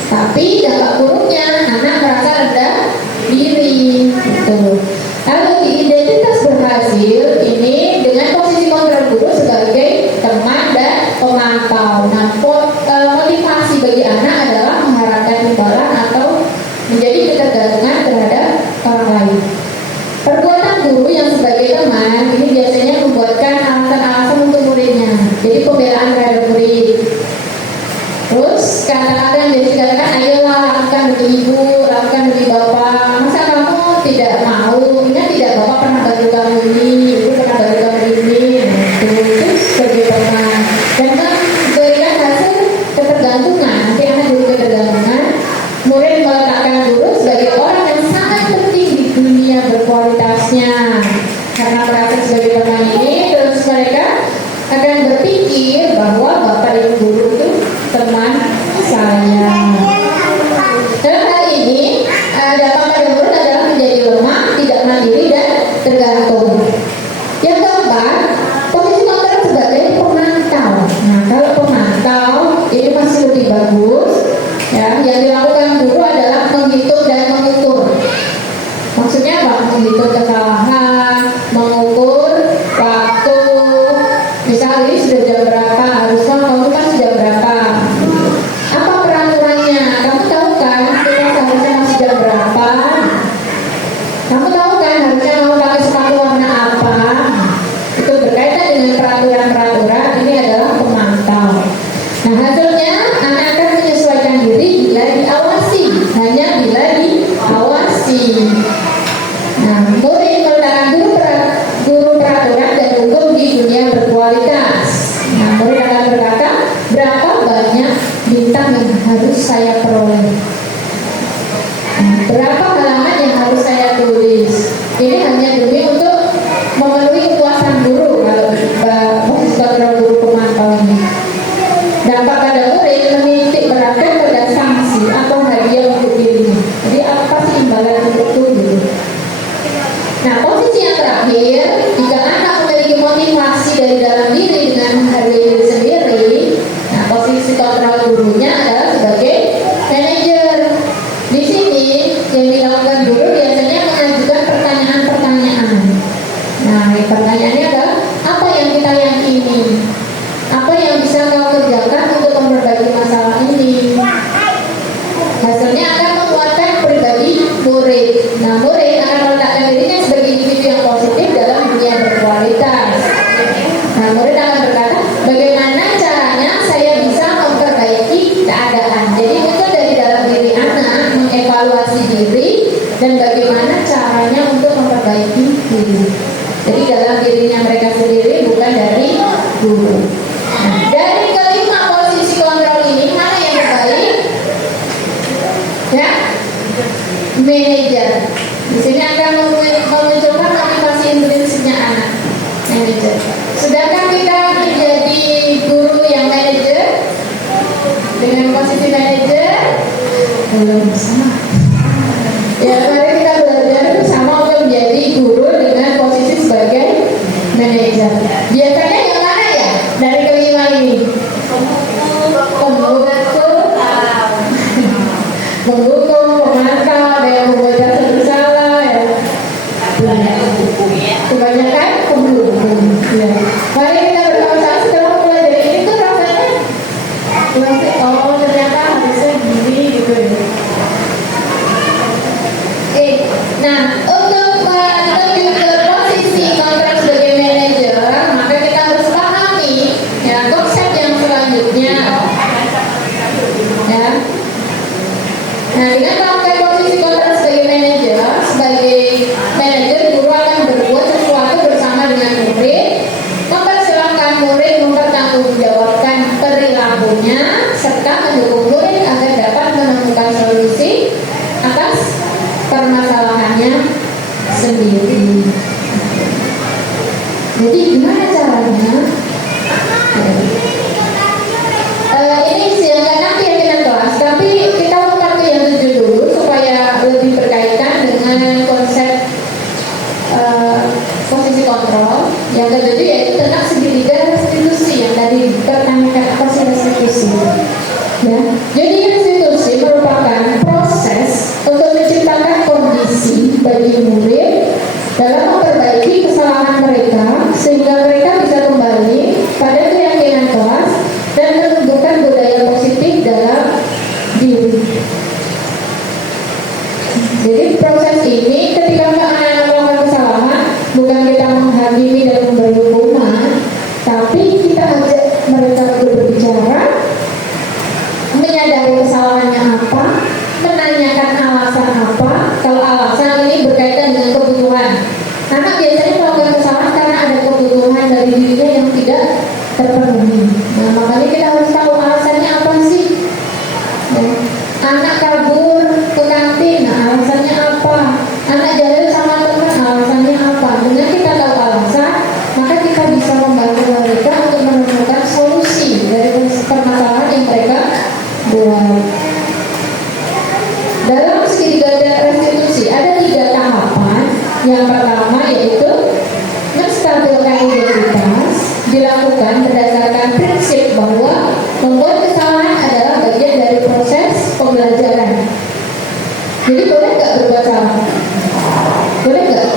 Tapi dampak buruknya anak merasa rendah diri gitu. Lalu di identitas berhasil ini dengan posisi kontrol guru sebagai teman dan pemantau. Nah, motivasi bagi anak adalah mengharapkan imbalan atau menjadi ketergantungan terhadap orang lain. Perbuatan guru yang sebagai teman ini biasanya membuatkan alasan-alasan untuk muridnya. Jadi pembelaan terhadap murid. Terus kadang-kadang dia dikatakan, ayolah lakukan demi ibu, lakukan demi bapak. Masa kamu tidak mau? Ingat tidak, bapak pernah bantu kamu ini, ibu pernah bantu kamu ini. Terus sebagai teman. Dan memberikan hasil ketergantungan. Nanti anak guru ketergantungan. Murid meletakkan guru sebagai orang yang sangat penting di dunia berkualitas. kelasnya karena merasa sebagai teman ini, terus mereka akan berpikir bahwa bapak ibu guru itu teman saya. Dalam hal ini dampak pada murid adalah menjadi lemah, tidak mandiri dan tergantung. Yang keempat, posisi kontrol sebagai pemantau. Nah, kalau pemantau ini masih lebih bagus. Ya, yang dilakukan guru adalah menghitung dan mengukur. Maksudnya apa? Menghitung kesalahan, mengukur waktu. Misalnya ini sudah jam berapa, harusnya kamu kan sudah berapa. Apa peraturannya? Kamu tahu kan kita seharusnya masih jam berapa? Kamu tahu kan harusnya kamu pakai sepatu warna apa? Itu berkaitan dengan peraturan-peraturan. Ini adalah pemantau. Nah, hasilnya anak akan menyesuaikan diri bila diawasi, hanya bila diawasi. Nah, murid meletakkan guru peraturan dan hukum di dunia berkualitas. Nah, murid akan berkata, berapa banyak bintang yang harus saya peroleh? Nah, berapa halaman yang harus saya tulis? Ini hanya demi untuk memenuhi kepuasan guru kalau posisi kontrol guru pemantau ini. Dampak pada murid menitik beratkan pada sanksi atau hadiah untuk dirinya. Jadi apa sih imbalan untuk guru? Nah, posisi yang terakhir, jika anak memiliki motivasi dari dalam diri dengan menghargai diri sendiri, nah posisi kontrol gurunya adalah sebagai manajer. Di sini yang dilakukan guru biasanya mengajukan pertanyaan-pertanyaan. Nah, pertanyaannya adalah apa yang kita yakini? Apa yang bisa kau kerjakan untuk memperbaiki masalah ini? Hasilnya akan menguatkan pribadi murid. Nah, murid akan meletakkan dirinya sebagai individu yang positif dalam dunia berkualitas. Nah, murid akan berkata, bagaimana caranya saya bisa memperbaiki keadaan. Jadi itu dari dalam diri anak mengevaluasi diri dan bagaimana caranya untuk memperbaiki diri. Jadi dalam dirinya mereka sendiri, bukan dari guru. Nah, dari kelima posisi kontrol ini mana yang terbaik? Ya, manajer. Di sini akan memunculkan motivasi intrinsiknya anak, manajer. Sedangkan kita menjadi guru yang manajer dengan posisi manajer belum sama. Ya, mari kita belajar bersama untuk menjadi guru dengan posisi sebagai manajer. Biasanya yang mana ya dari kelima ini? Mendukung, pemantau, ada yang membaca bersalah, ya. Kebanyakan pendukung. Ya. Mari kita bersama-sama setelah mulai dari ini tuh rasanya, oh ternyata harusnya gini gitu ya. Nah, untuk menuju ke posisi kontrak sebagai manajer, maka kita harus pahami ya konsep yang selanjutnya. Ya. Nah, dengan melakukan posisi kontrak sebagai manajer, guru akan berbuat sesuatu bersama dengan murid, mempersilahkan murid mempertanggungjawabkan perilakunya, serta mendukung murid agar dapat menemukan solusi atas permasalahannya sendiri. Jadi gimana caranya? Ini yang nanti keyakinan kelas, tapi kita lompat ke yang 7 dulu supaya lebih berkaitan dengan konsep posisi kontrol. Yang ke-7 yaitu tentang segitiga restitusi yang tadi dipertanyakan apa sih restitusi. Ya, jadi restitusi merupakan proses untuk menciptakan kondisi bagi murid dalam memperbaiki kesalahan mereka sehingga mereka bisa kembali pada keyakinan kelas dan menumbuhkan budaya positif dalam diri. Jadi proses ini ketika anak-anak melakukan kesalahan, bukan kita menghakimi dan memberi hukuman, tapi kita ajak mereka untuk berbicara, menyadari kesalahannya apa, menanyakan alasan apa. Kalau alasan ini berkaitan dengan kebutuhan, anak Yang pertama yaitu menstabilkan identitas dilakukan berdasarkan prinsip bahwa membuat kesalahan adalah bagian dari proses pembelajaran. Jadi boleh nggak berbuat salah? Boleh nggak?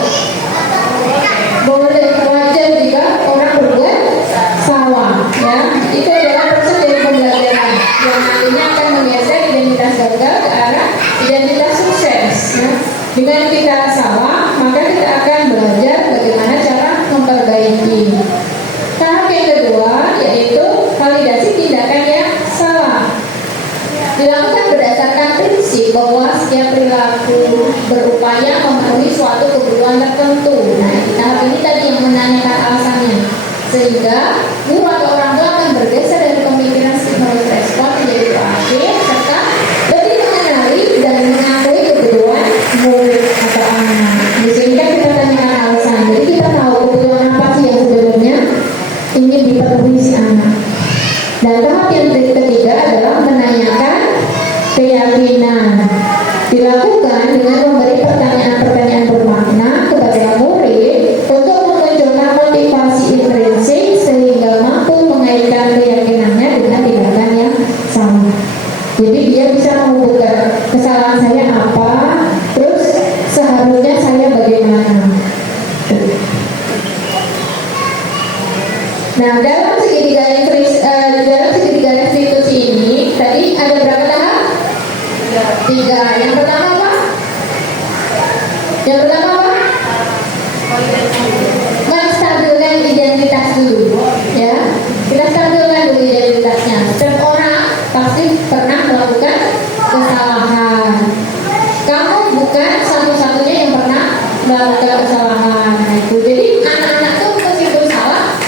Boleh, wajar jika orang berbuat salah, ya. Itu adalah proses dari pembelajaran yang nantinya akan menggeser identitas gagal ke arah identitas sukses, ya. Dengan kita salah, maka kita akan belajar bagaimana cara memperbaiki. Tahap yang kedua yaitu validasi tindakan yang salah. Dilakukan berdasarkan prinsip bahwa setiap perilaku berupaya memenuhi suatu kebutuhan tertentu. Nah, di tahap ini tadi yang menanyakan alasannya, sehingga guru atau orang tua akan bergeser dari pemikiran stimulus respon menjadi proaktif serta lebih mengenali dan mengakui kebutuhan murid atau anak. Di sini kan kita tanyakan alasan, jadi kita tahu kebutuhan apa sih yang sebenarnya ingin dipenuhi si anak. Dan tahap yang ketiga adalah menanyakan keyakinan. Dilakukan dengan memberi pertanyaan-pertanyaan bermakna kepada murid untuk memunculkan motivasi intrinsik sehingga mampu mengaitkan keyakinannya dengan tindakan yang sama. Jadi dia bisa mengukur kesalahan saya apa, terus seharusnya saya bagaimana. Nah, dalam segitiga restitusi ini tadi ada berapa tahap? 3. Yang pertama apa? Menstabilkan identitas dulu, ya. Kita stabilkan dulu identitasnya. Setiap orang pasti pernah melakukan kesalahan. Kamu bukan satu-satunya yang pernah melakukan kesalahan. Nah, itu. Jadi anak-anak tuh meskipun salah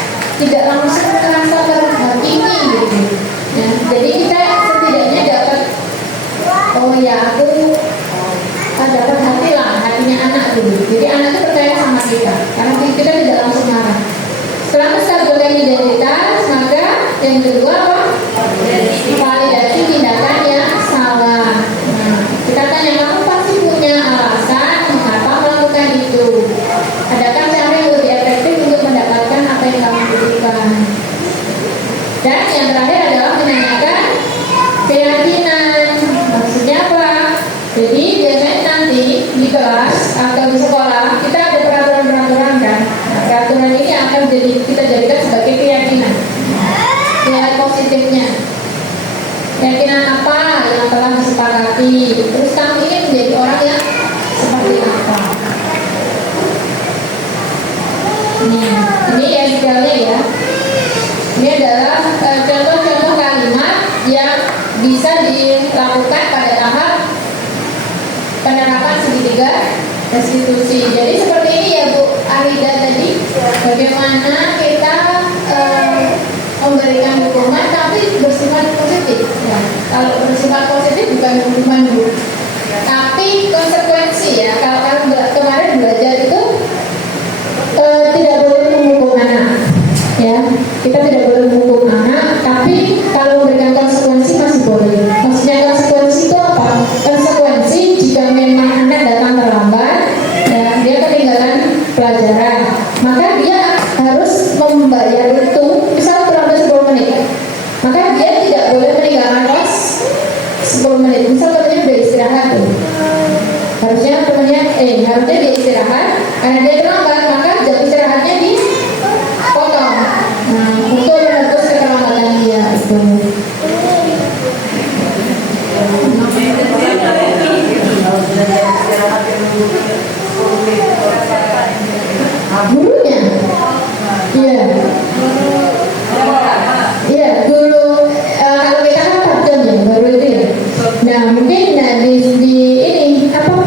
tidak langsung merasa terhakimi gitu. Ya, jadi kita setidaknya dapat, oh ya aku dapat hatinya anak dulu. Jadi anak itu percaya sama kita karena kita tidak langsung marah. Setelah menstabilkan identitas, maka yang kedua apa? Validasi tindakan yang salah. Nah, kita tanya, kamu pasti punya alasan mengapa melakukan itu. Adakah cara yang lebih efektif untuk mendapatkan apa yang kamu butuhkan? Dan yang terakhir adalah menanyakan keyakinan. Maksudnya apa? Jadi biasanya nanti di kelas atau di sekolah kita ada peraturan-peraturan kan. Nah, peraturan ini akan kita jadikan sebagai keyakinan. Nilai positifnya. Keyakinan apa yang telah disepakati? Terus kamu ingin menjadi orang yang seperti apa? Ini ya detailnya ya. Ini adalah contoh-contoh kalimat yang bisa dilakukan pada tahap penerapan segitiga restitusi. Jadi seperti ini ya Bu Arida tadi, bagaimana kita memberikan hukuman tapi bersifat positif. Ya, kalau bersifat positif bukan hukuman Bu, tapi konsekuensi ya. Kalau kemarin belajar itu tidak boleh menghukum anak, ya. Kita tidak boleh menghukum anak, tapi kalau memberikan konsekuensi masih boleh. Maksudnya konsekuensi itu apa? Konsekuensi jika memang anak datang terlambat, ya, dia ketinggalan pelajaran, maka dia harus membayar itu, misal terlambat 10 menit, maka dia tidak boleh meninggalkan kelas 10 menit. Misal temannya udah istirahat tuh, harusnya dia istirahat, karena dia terlambat, maka jam istirahatnya dipotong. Nah, untuk menebus keterlambatan dia itu. Gurunya, iya, iya dulu kalau kita kan 4 jam ya baru itu ya. Nah mungkin di ini apa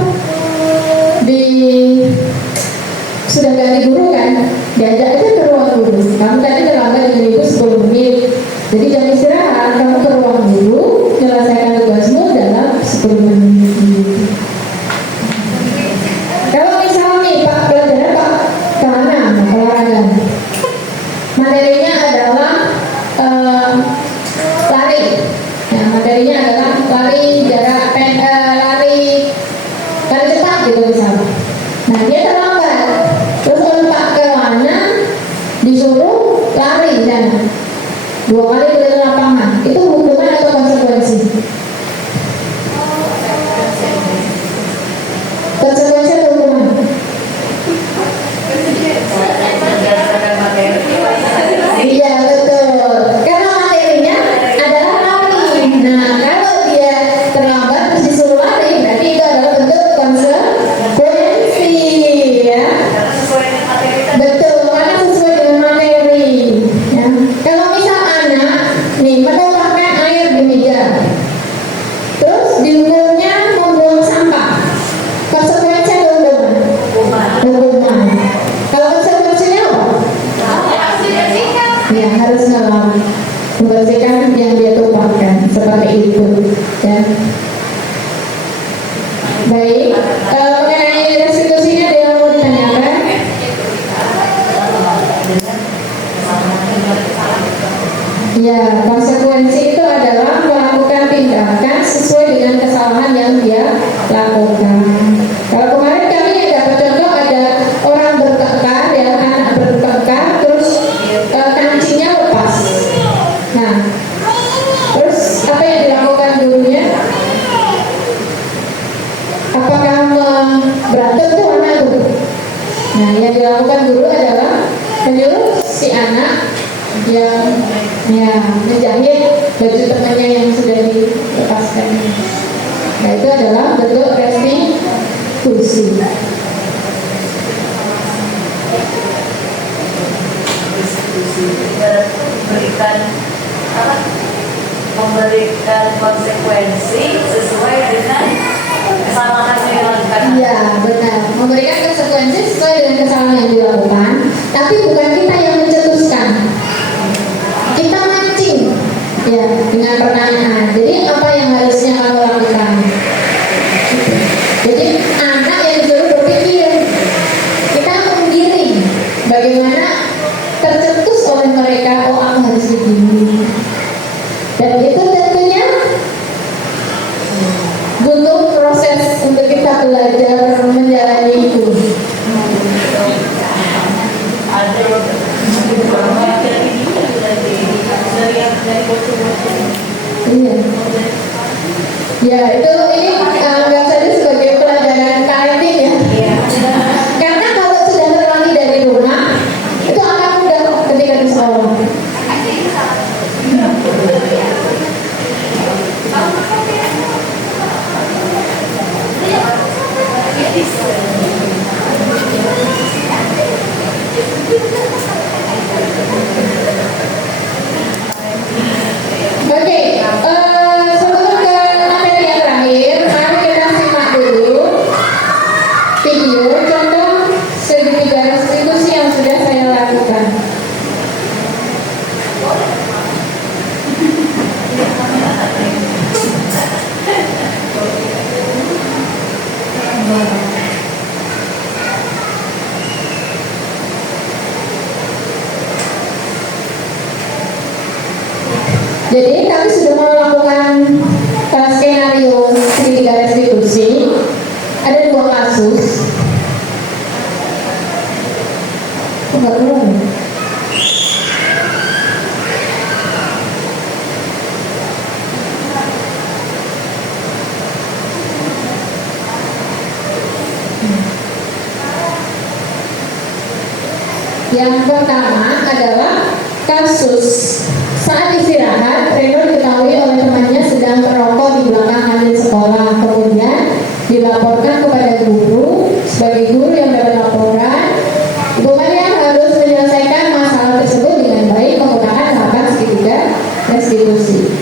sudah ganti guru kan, diajak aja ke ruang guru. Kamu tadi terlambat dengan ibu 10 menit, jadi jam istirahat kamu ke ruang guru menyelesaikan tugasmu dalam 10 menit. Kalau misalnya nih Pak pelajaran Pak kemana? Olahraga. Materinya adalah lari. Nah, materinya adalah lari jarak pendek, lari cepat gitu misalnya. Nah dia terlambat. disuruh lari sana 2 kali keliling lapangan, itu hukuman atau konsekuensi? Konsekuensi atau hukuman? Iya betul, karena materinya adalah lari. Nah kalau dia terlambat terus disuruh lari, berarti itu adalah bentuk konsekuensi, ya. Betul, karena sesuai dengan materi. Ya. Kalau misal anak nih menumpahkan air di meja, terus dihukumnya membuang sampah, konsekuensi atau hukuman? Hukuman. Kalau konsekuensinya apa? Ya harus membersihkan yang dia tumpahkan, seperti itu, ya. Baik, mengenai restitusinya ada yang mau ditanyakan? Ya, konsekuensi itu adalah melakukan tindakan sesuai dengan kesalahan yang dia lakukan. Kalau kemarin kami yang dapat contoh ada orang bertengkar, ya, anak bertengkar, terus kancingnya lepas. Nah, terus apa yang dilakukan gurunya? Apakah berantem tuh anak tuh? Nah, yang dilakukan guru adalah menyuruh si anak yang menjahit baju temannya yang sudah dilepaskan. Nah, itu adalah bentuk restitusi. Memberikan konsekuensi sesuai dengan kesalahan yang dilakukan. Iya, benar. Memberikan konsekuensi sesuai dengan kesalahan yang dilakukan, tapi bukan kita yang mencetuskan. Kita mancing, ya, dengan pertanyaan. Jadi apa yang harusnya kamu lakukan? Jadi anak yang disuruh berpikir, kita menggiring bagaimana tercetus oleh mereka, oh aku harus begini. Dan itu tentunya butuh proses untuk kita belajar menjalani itu. Iya. Ya itu ini anggap saja sebagai pelajaran parenting, ya. Karena kalau sudah terlatih dari rumah, itu akan mudah ketika di sekolah. Oke, sebelum ke materi yang terakhir, mari kita simak dulu video contoh segitiga restitusi yang sudah saya lakukan. Jadi kami sudah melakukan skenario segitiga restitusi. Ada 2 kasus. Enggak belum. Yang pertama adalah kasus saat istirahat, Reno diketahui oleh temannya sedang merokok di belakang kantin sekolah. Kemudian dilaporkan kepada guru. Sebagai guru yang dapat laporan, Ibu Maria harus menyelesaikan masalah tersebut dengan baik menggunakan tahapan segitiga restitusi.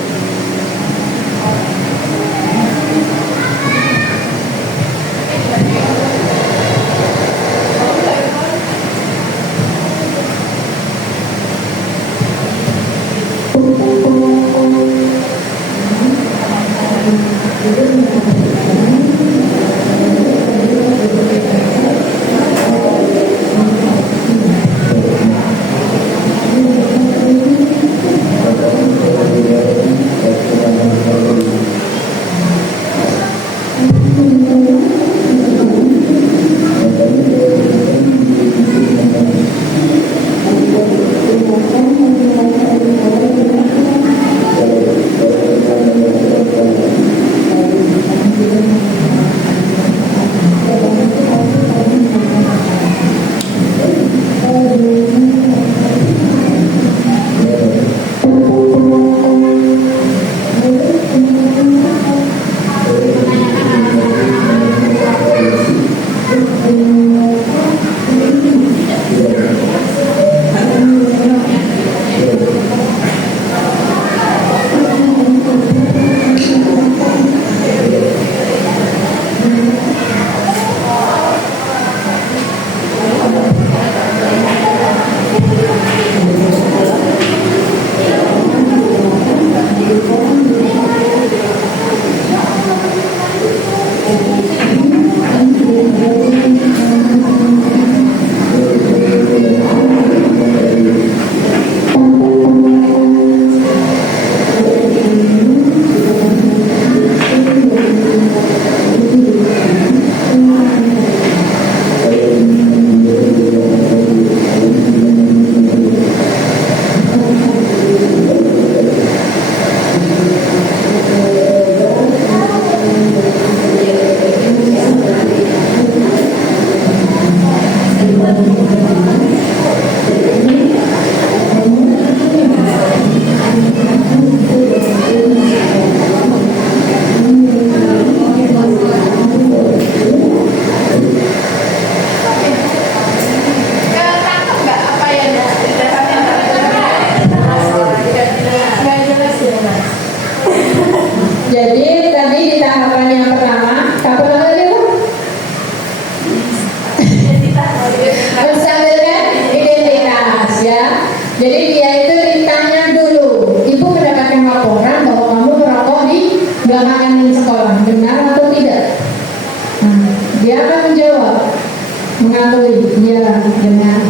mengakui, ya benar.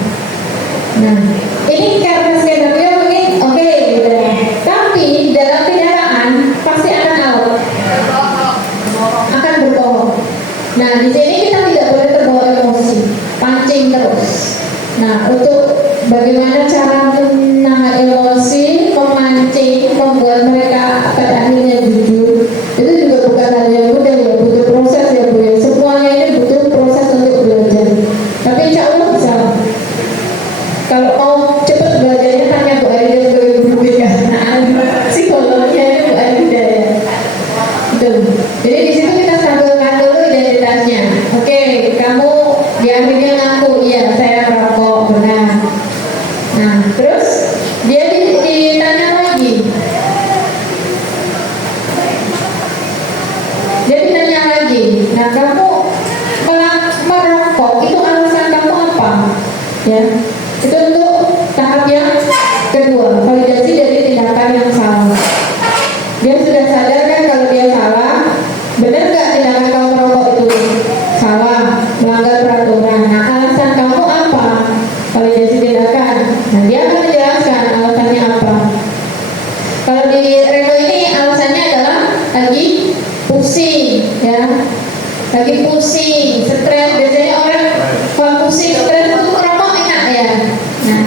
Nah, ini karena skenario mungkin oke, gitu ya. Tapi dalam kendaraan pasti akan out, akan berbohong. Nah, di sini kita tidak boleh terbawa emosi, pancing terus. Nah, untuk bagaimana cara menahan emosi, memancing, membuat mereka pada akhirnya jujur, itu juga bukan hal yang mudah ya, butuh proses ya Bu ya. Semuanya ini butuh proses untuk belajar. Tapi insya Allah bisa. Kalau mau cepat belajarnya tanya Bu Aida sebagai guru BK. Nah, psikolognya ini Bu Aida ya. Betul. Jadi di situ kita sampaikan dulu identitasnya. Oke, kamu di akhirnya ngaku, iya saya merokok, benar. Nah, terus dia ditanya lagi. Dia ditanya lagi. Nah, kamu merokok itu alasan kamu apa? Ya, itu untuk tahap yang kedua, validasi dari tindakan yang salah. Dia sudah sadar kan kalau dia salah. Benar nggak tindakan kamu merokok itu salah, melanggar peraturan? Nah, alasan kamu apa? Validasi tindakan. Nah, dia akan menjelaskan alasannya apa. Kalau di Reno ini alasannya adalah lagi pusing, ya, lagi pusing, stres. Biasanya orang kalau pusing, stres itu merokok enak ya. Nah,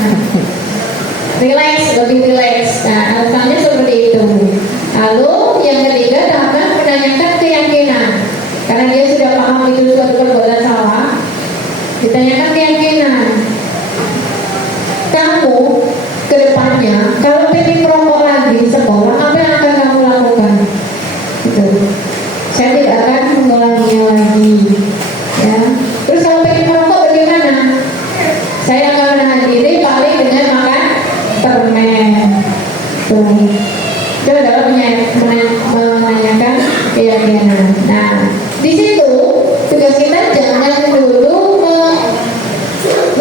relax, lebih relax. Nah, alasannya seperti itu. Lalu yang ketiga tahapan menanyakan keyakinan. Karena dia sudah paham itu suatu perbuatan salah, ditanyakan keyakinan. Kamu ke depannya kalau pengen merokok lagi di sekolah, apa yang akan kamu lakukan? Gitu. Saya tidak akan mengulanginya lagi. Ya. Terus kalau pengen merokok bagaimana? Saya akan menahan diri paling dengan makan permen. Tuh. Itu adalah menanyakan keyakinan. Nah, di situ tugas kita jangan dulu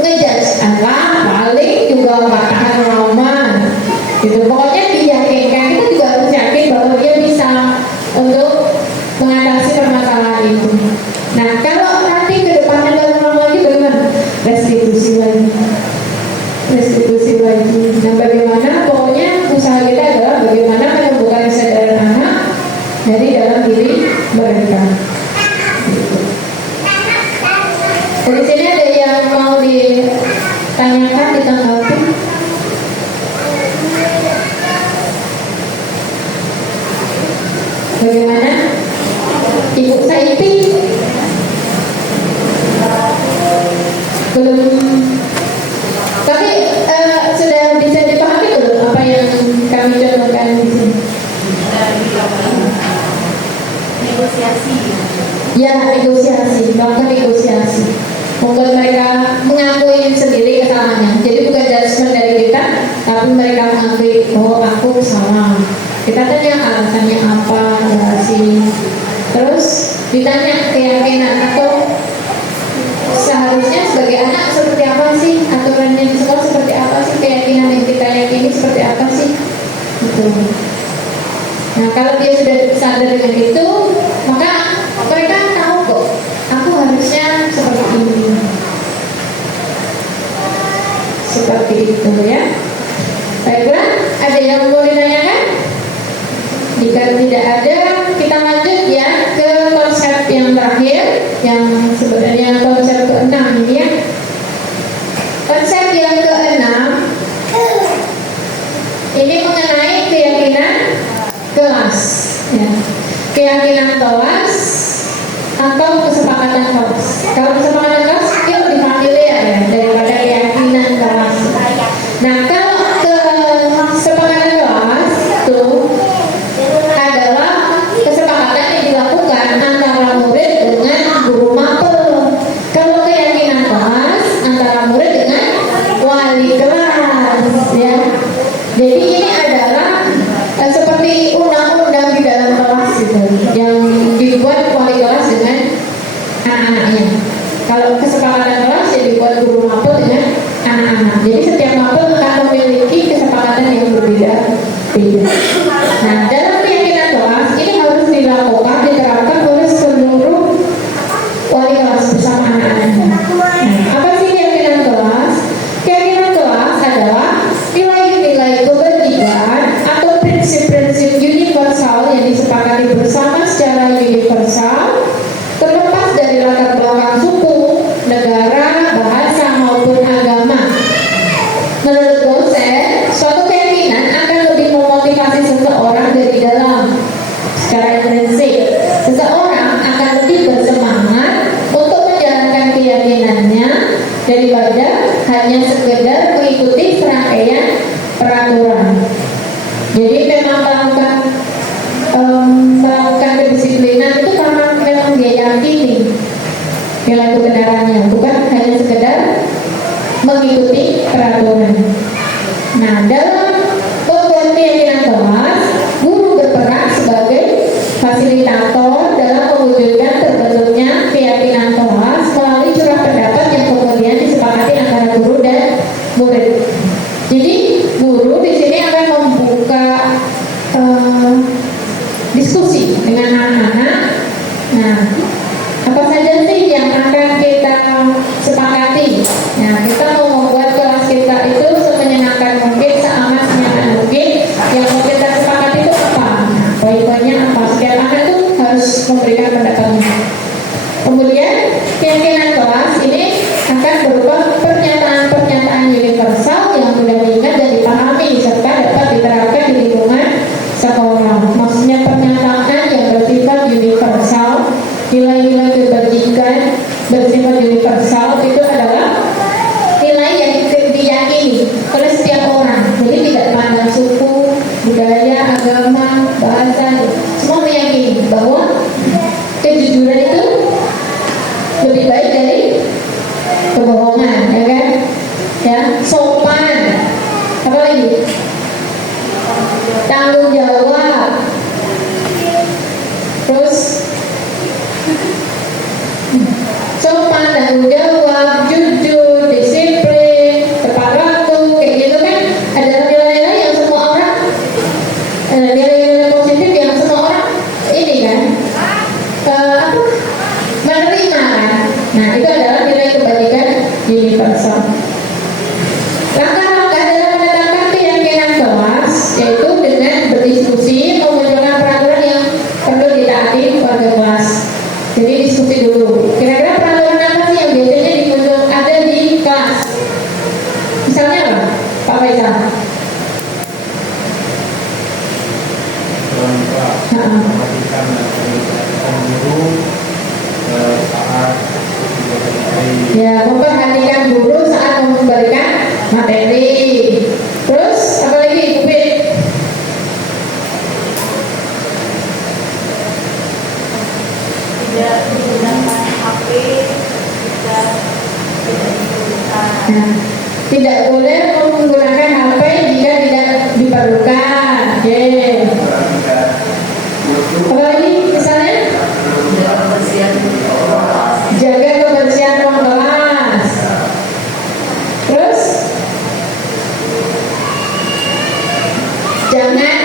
ngejudge apa, paling juga katakan lama, gitu. Pokoknya diyakinkan, kita juga harus yakin bahwa dia bisa untuk mengatasi permasalahan itu. Nah, kalau nanti ke depannya dalam lagi bagaimana? Restitusi lagi. Nah, bagaimana? Pokoknya usaha kita adalah bagaimana menemukan kesadaran anak dari dalam diri mereka. Dari sini ada yang mau ditanyakan, ditanggapi? Bagaimana? Ibu Saipi? Belum. Tapi sudah bisa dipahami belum apa yang kami contohkan di sini? Negosiasi. Ya, negosiasi, melakukan negosiasi, membuat mereka mengakui sendiri kesalahannya. Jadi bukan judgement dari kita, tapi mereka mengakui, oh aku salah. Kita tanya alasannya apa, jelasin. Terus ditanya keyakinan atau seharusnya sebagai anak seperti apa sih, aturannya di sekolah seperti apa sih, keyakinan yang kita yakini seperti apa sih, gitu. Nah, kalau dia sudah sadar dengan itu, maka mereka tahu kok, aku harusnya seperti ini, seperti itu ya. Baiklah, ada yang mau ditanyakan? Jika tidak ada, kita lanjut ya ke konsep yang terakhir, yang sebenarnya konsep ke-6 ini ya. Konsep yang ke-6 ini mengenai keyakinan kelas, ya. Keyakinan kelas atau kesepakatan kelas. Kalau kesepakatan kelas itu lebih familiar ya daripada keyakinan kelas. Nah, kalau kesepakatan kelas itu adalah kesepakatan yang dilakukan antara murid dengan guru mapel. Kalau keyakinan kelas antara murid dengan wali kelas, ya. Jadi ini adalah seperti undang-undang di dalam kelas gitu, yang dibuat wali kelas dengan anak-anaknya. Kalau kesepakatan kelas ya dibuat guru mapel dengan anak-anak. Jadi setiap mapel akan memiliki kesepakatan yang berbeda-beda. Nah, dalam keyakinan kelas ini harus dilakukan, diterapkan oleh seluruh wali kelas bersama anak-anaknya. Nah, daripada hanya sekedar mengikuti serangkaian peraturan. Jadi memang melakukan kedisiplinan itu karena memang dia yakini nilai kebenarannya, bukan hanya sekedar mengikuti peraturan. Nah, dalam keyakinan kelas, guru berperan sebagai fasilitator dalam mewujudkan terbentuknya keyakinan kelas melalui curah pendapat yang kemudian disepakati antara guru dan murid. Jadi guru di sini akan membuka diskusi dengan anak-anak. Nah, apa saja sih yang akan kita sepakati? Nah, kita mau membuat kelas kita itu semenyenangkan mungkin, seamat senyaman mungkin. Yang mau kita sepakati itu apa? Nah, poin-poinnya apa? Setiap anak itu harus memberikan pendapatnya. Kemudian keyakinan kelas ini akan berupa pernyataan-pernyataan universal yang mudah diingat dan dipahami serta dapat diterapkan di lingkungan sekolah. Maksudnya pernyataan yang bersifat universal, nilai-nilai kebajikan bersifat universal itu adalah nilai yang diyakini oleh setiap orang. Jadi tidak pandang suku, budaya, agama, bahasa, semua meyakini bahwa kejujuran itu lebih baik dari kebohongan, ya kan? Ya, sopan, apa lagi? Tanggung jawab, terus sopan, tanggung jawab, jujur, disiplin, tepat waktu, kayak gitu kan adalah nilai-nilai yang semua orang, nilai-nilai positif yang semua orang ini kan menerima kan. Nah, itu adalah nilai kebajikan universal. Langkah-langkah dalam menetapkan keyakinan kelas yaitu dengan berdiskusi, memunculkan peraturan yang perlu ditaati warga kelas. Jadi diskusi dulu. Kira-kira peraturan apa sih yang biasanya ada di kelas? Misalnya apa, Pak Faisal? Mematikan guru saat Ya, memperhatikan guru saat memberikan materi. Terus apa lagi, Bu Fit? Tidak menggunakan HP, tidak diperlukan. Nah, tidak boleh menggunakan HP jika tidak diperlukan. Oke. Apa lagi misalnya? Jaga kebersihan ruang kelas. Terus jangan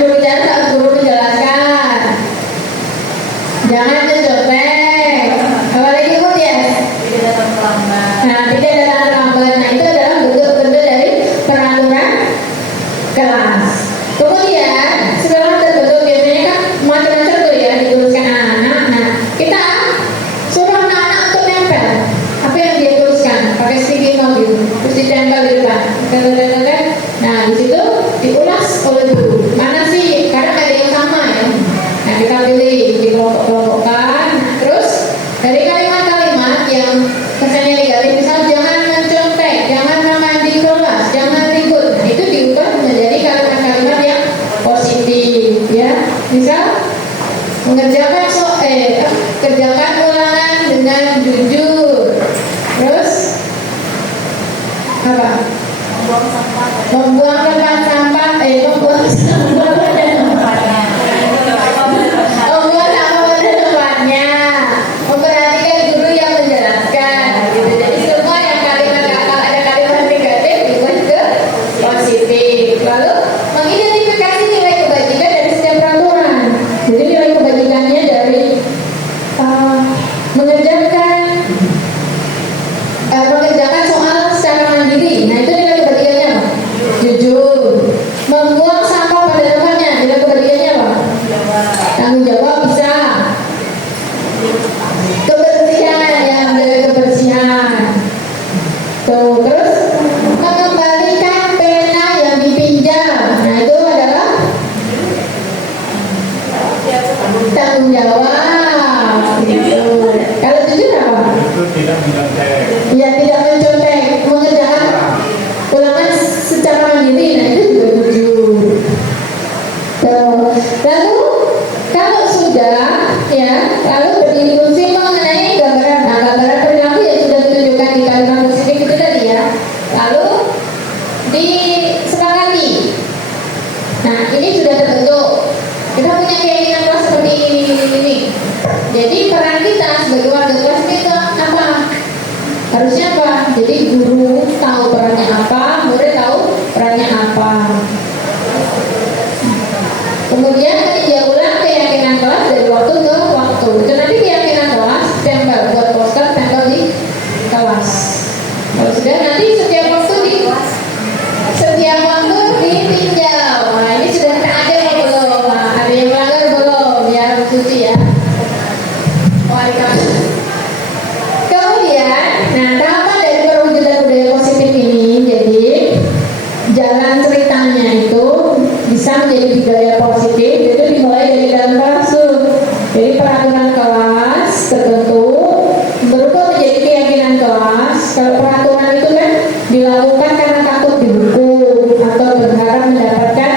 berbicara saat guru menjelaskan. Jangan menjopek. Apa lagi, Bu ya? Tidak datang terlambat. Nah, tidak datang terlambat. Nah, itu adalah bentuk-bentuk dari peraturan kelas. Kemudian setelah terbentuk biasanya kan macam-macam tuh ya dituliskan anak-anak. Nah, kita suruh anak-anak untuk nempel apa yang dia tuliskan pakai sticky note gitu, terus ditempel di depan. Nah, di situ diulas oleh guru. Mana sih? Karena ada yang sama ya. Nah, kita pilih di kelompok-kelompokkan. Nah, terus dari kalimat-kalimat yang kesannya negatif, misal jangan mencontek, jangan makan di kelas, jangan ribut. Nah, itu diubah menjadi kalimat-kalimat yang positif ya. Misal mengerjakan kerjakan ulangan dengan jujur. Terus apa? Membuang sampah. Membuang tempat sampah, membuang sampah pada tempatnya. Membuang sampah pada tempatnya. Memperhatikan guru yang menjelaskan. Gitu. Jadi semua yang kalimat kalau ada kalimat negatif dibuat ke positif. Lalu mengidentifikasi nilai kebajikan dari setiap peraturan. Jadi nilai kebajikannya dari mengerjakan soal secara mandiri. Nah, itu nilai kebajikannya apa? Jujur. Membuang sampah pada tempatnya, nilai kebajikannya apa? Tanggung jawab bisa. Kebersihan, ya, menjaga kebersihan. Tuh, terus mengembalikan pena yang dipinjam. Nah, itu adalah tanggung jawab. Gitu. kita sebagai warga kelas itu apa? Harusnya apa? Jadi guru tahu perannya apa, murid tahu perannya apa. Kemudian dia ulang keyakinan kelas dari waktu ke waktu. Itu nanti keyakinan kelas tempel, buat poster tempel di kelas. Kalau sudah nanti setiap waktu ditinjau. Nah ini sudah ada yang belum? Nah, ada yang melanggar belum? Ya cuci ya. Kemudian, nah tahapan dari perwujudan budaya positif ini, jadi jalan ceritanya itu bisa menjadi budaya positif. Itu dimulai dari dalam kelas tuh. Jadi peraturan kelas tertentu berubah menjadi keyakinan kelas. Kalau peraturan itu kan dilakukan karena takut dihukum atau berharap mendapatkan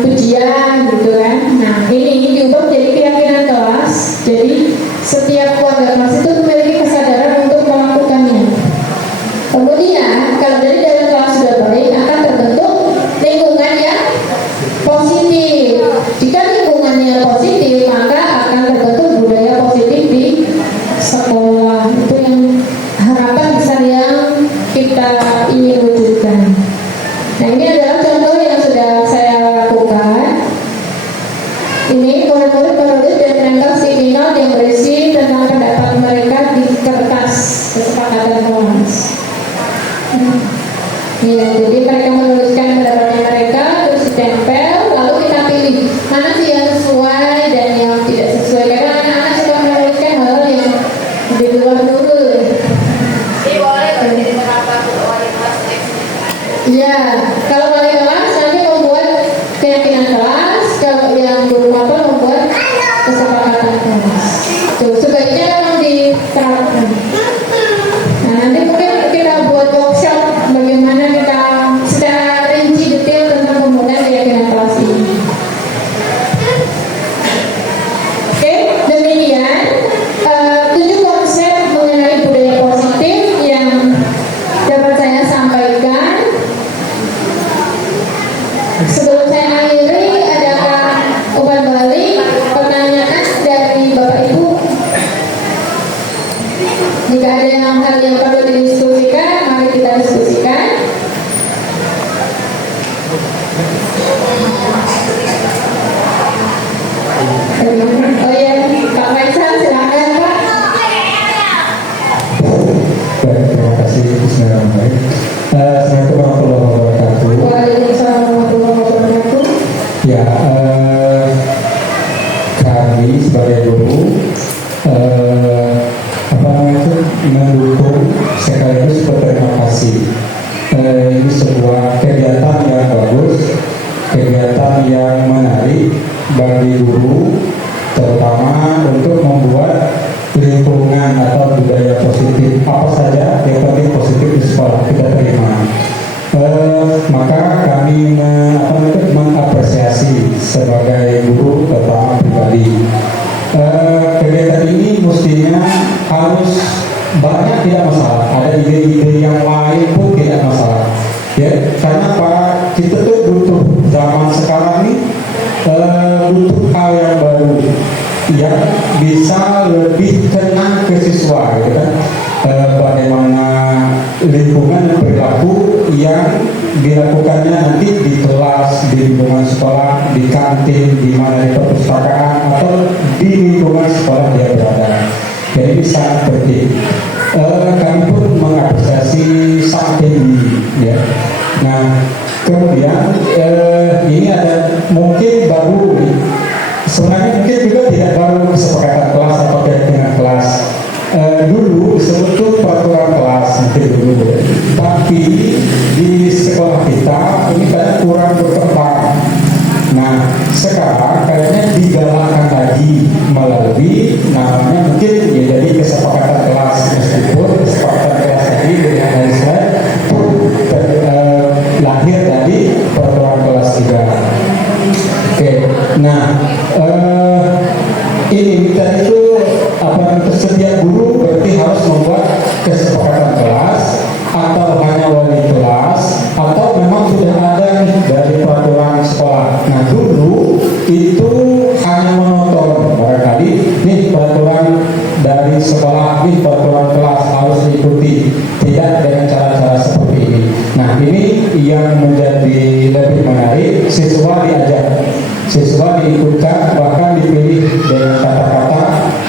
pujian gitu kan. Nah ini diubah menjadi keyakinan kelas. Jadi setiap warga kelas itu memiliki kesadaran untuk melakukannya. Kemudian kalau dari dalam kelas sudah baik, akan terbentuk lingkungan yang positif. Jika lingkungannya positif, maka akan terbentuk budaya positif di sekolah. Itu yang harapan besar yang kita ingin wujudkan. Nah ini adalah contoh yang sudah saya lakukan. Ini murid-murid menulis dan menempel stiminal yang berisi tentang pendapat mereka di kertas kesepakatan kelas. Ya, jadi mereka menuliskan pendapatnya mereka, terus ditempel, lalu kita pilih mana sih yang sesuai dan yang tidak sesuai. Karena anak-anak suka menuliskan hal yang di luar dulu. Jadi boleh jadi pendapat untuk wali kelas next. Ya, kalau wali kelas nanti membuat keyakinan kelas, kalau yang guru mapel membuat kesepakatan kelas. Tuh, sebaiknya memang diterapkan. Nah, nanti mungkin kita buat workshop bagaimana kita secara rinci detail tentang pembuatan keyakinan kelas ini. Oke, demikian 7 konsep mengenai budaya positif yang dapat saya sampaikan. Sebelum saya akhiri, adakah umpan balik, pertanyaan dari Bapak Ibu? Jika ada hal yang perlu didiskusikan, mari kita diskusikan. Oh ya, Pak Faisal, silakan Pak. Baik, terima kasih. Bismillahirrahmanirrahim. Assalamualaikum warahmatullahi wabarakatuh. Waalaikumsalam warahmatullahi wabarakatuh. Ya, kami sebagai guru mendukung sekaligus berterima kasih. Ini sebuah kegiatan yang bagus, kegiatan yang menarik bagi guru, terutama untuk membuat lingkungan atau budaya positif apa saja yang penting positif di sekolah kita terima. Maka kami mengapresiasi sebagai guru terutama pribadi. Kegiatan ini mestinya harus banyak tidak masalah. Ada ide-ide yang lain pun tidak masalah. Ya, karena Pak, kita tuh butuh zaman sekarang ini butuh hal yang baru yang bisa lebih tenang ke siswa, gitu kan? Bagaimana lingkungan dan perilaku yang dilakukannya nanti di kelas, di lingkungan sekolah, di kantin, di mana di perpustakaan atau di lingkungan sekolah dia berada. Jadi ini sangat penting. Kami pun mengapresiasi sangat tinggi, ya. Nah, kemudian ini ada mungkin baru, sebenarnya mungkin juga tidak baru kesepakatan kelas atau keyakinan kelas. Dulu sebetulnya peraturan kelas mungkin dulu, tapi di sekolah kita ini kan kurang berkembang. Nah, sekarang kayaknya digalakkan lagi melalui namanya mungkin ya jadi kesepakatan kelas, meskipun kesepakatan kelas tadi dengan Islam pun lahir dari peraturan kelas juga. Oke, nah ini kita itu setiap guru berarti harus membuat kesepakatan kelas atau hanya wali kelas atau memang sudah ada dari peraturan sekolah. Nah dulu itu hanya menonton barangkali nih memahami peraturan kelas harus diikuti, tidak dengan cara-cara seperti ini. Nah, ini yang menjadi lebih menarik, siswa diajar, siswa diikutkan, bahkan dipilih dengan kata-kata,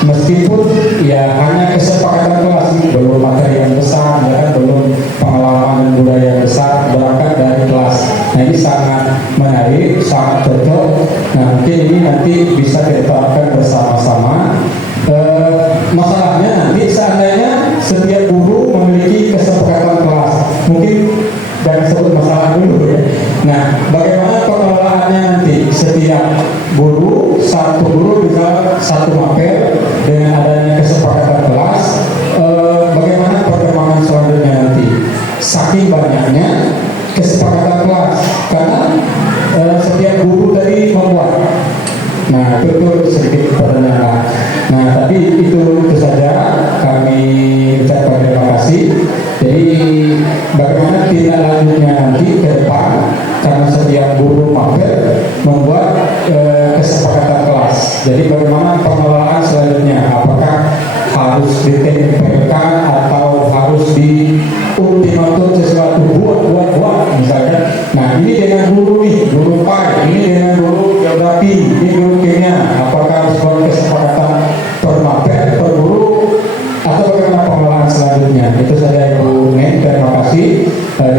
meskipun ya hanya kesepakatan kelas, belum materi yang besar, ya kan, belum pengalaman dan budaya yang besar, berangkat dari kelas. Nah, ini sangat menarik, sangat cocok. Nah, mungkin ini nanti bisa diterapkan bersama-sama. Masalahnya nanti seandainya setiap guru memiliki kesepakatan kelas, mungkin jangan sebut masalah dulu ya. Nah, bagaimana pengelolaannya nanti? Setiap guru, satu guru bisa satu mapel dengan adanya kesepakatan kelas. Bagaimana perkembangan selanjutnya nanti? Saking banyaknya kesepakatan kelas, karena setiap guru tadi membuat. Nah, itu sedikit pertanyaan. Nah, tapi itu saja, kami ucapkan terima kasih. Jadi bagaimana tindak lanjutnya nanti ke depan, karena setiap guru mapel membuat kesepakatan kelas. Jadi bagaimana pengelolaan selanjutnya? Apakah harus ditempelkan atau harus diultimatum sesuatu, buat misalnya. Nah, ini dengan guru nih, guru PAI, ini dengan guru geografi, ini guru kimia. Apakah harus buat kesepakatan per mapel, per guru, atau bagaimana pengelolaan selanjutnya? Itu saja Ibu Nen, terima kasih.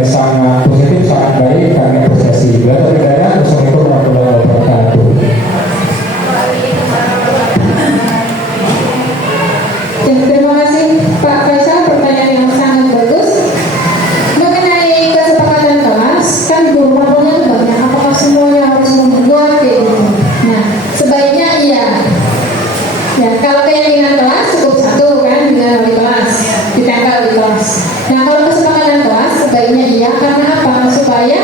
Sangat positif, sangat baik, kami apresiasi. Assalamualaikum warahmatullahi wabarakatuh. Terima kasih Pak Faisal, pertanyaan yang sangat bagus. Mengenai kesepakatan kelas, kan guru mapelnya itu banyak. Apakah semuanya harus membuat kayak gitu? Nah, sebaiknya iya. Ya, kalau keyakinan kelas cukup satu kan, dengan di kelas, ditempel di kelas. Nah, kalau kesepakatan kelas sebaiknya iya, karena apa? Supaya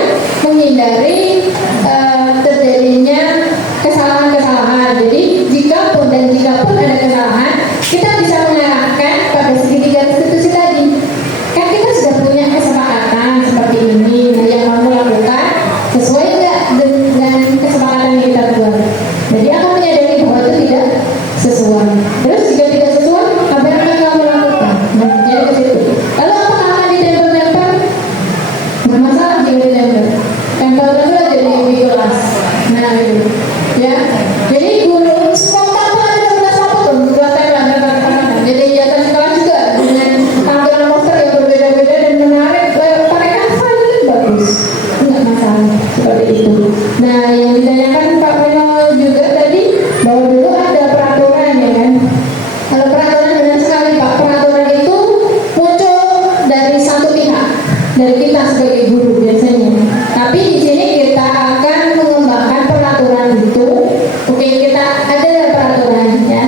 menghindari terjadinya kesalahan-kesalahan. Jadi jika pun ada kesalahan, kita bisa mengarahkan pada segitiga restitusi tadi. Kan kita sudah punya kesepakatan seperti ini. Nah, yang kamu lakukan sesuai nggak dengan kesepakatan yang kita buat? Jadi akan menyadari bahwa itu tidak sesuai. Terus jika tidak sesuai, apa yang akan kamu lakukan? Nah, jadi ke situ. Lalu apakah akan ditempel-tempel? Nggak masalah jika ditempel. Tempel-tempel aja di kelas. Nah, gitu. Ya. Jadi guru spontan tuh ada kelas apa tuh? Dua tempel. Jadi ijazah sekolah juga dengan tampilan poster yang berbeda-beda dan menarik. Pakai Canva itu bagus. Nggak masalah seperti itu. Nah, yang ditanyakan Pak Renal juga tadi, bahwa dulu ada peraturan ya kan. Kalau peraturan benar sekali Pak, peraturan itu muncul dari satu pihak, dari kita sebagai guru biasanya. Tapi di sini kita akan mengembangkan peraturan itu. Oke, kita ada peraturan ya.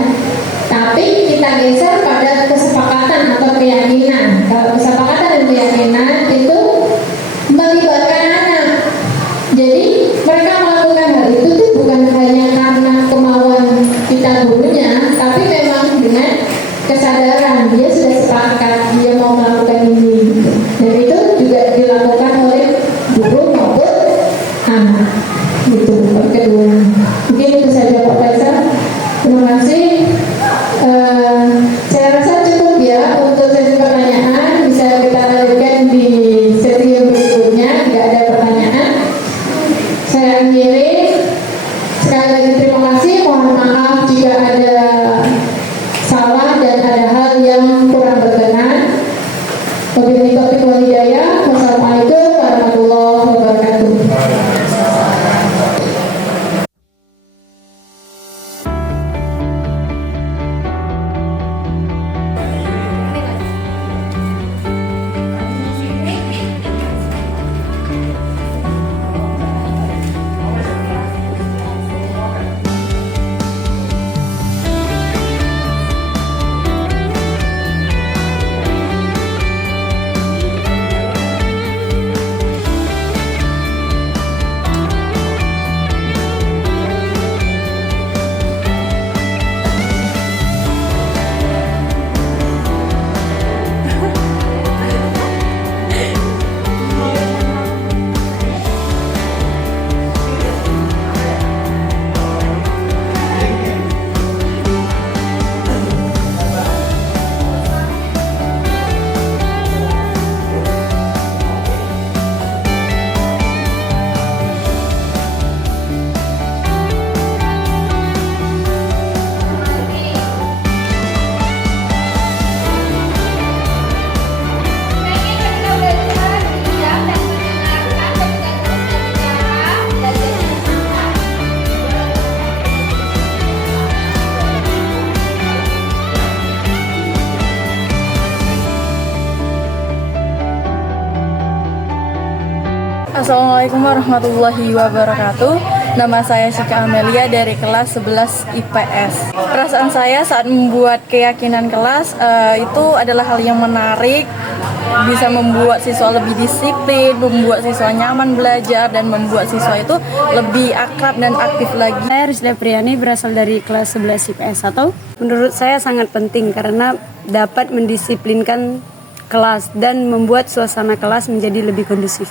Tapi kita geser pada kesepakatan atau keyakinan. Kalau kesepakatan dan keyakinan itu melibatkan anak. Jadi mereka melakukan hal itu tuh bukan hanya karena kemauan kita gurunya, tapi memang dengan kesadaran dia sudah sepakat dia mau melakukan ini. Dan itu juga dilakukan oleh guru maupun anak. Gitu kedua. Mungkin itu saja Pak Faisal. Terima kasih. Saya rasa cukup ya untuk sesi pertanyaan. Bisa kita lanjutkan di sesi yang berikutnya. Tidak ada pertanyaan. Saya akhiri. Sekali lagi terima kasih. Mohon maaf jika ada salah dan ada hal yang Assalamualaikum warahmatullahi wabarakatuh. Nama saya Syika Amelia dari kelas 11 IPS. Perasaan saya saat membuat keyakinan kelas itu adalah hal yang menarik, bisa membuat siswa lebih disiplin, membuat siswa nyaman belajar, dan membuat siswa itu lebih akrab dan aktif lagi. Saya Rizda Priani, berasal dari kelas 11 IPS 1. Menurut saya sangat penting karena dapat mendisiplinkan kelas dan membuat suasana kelas menjadi lebih kondusif.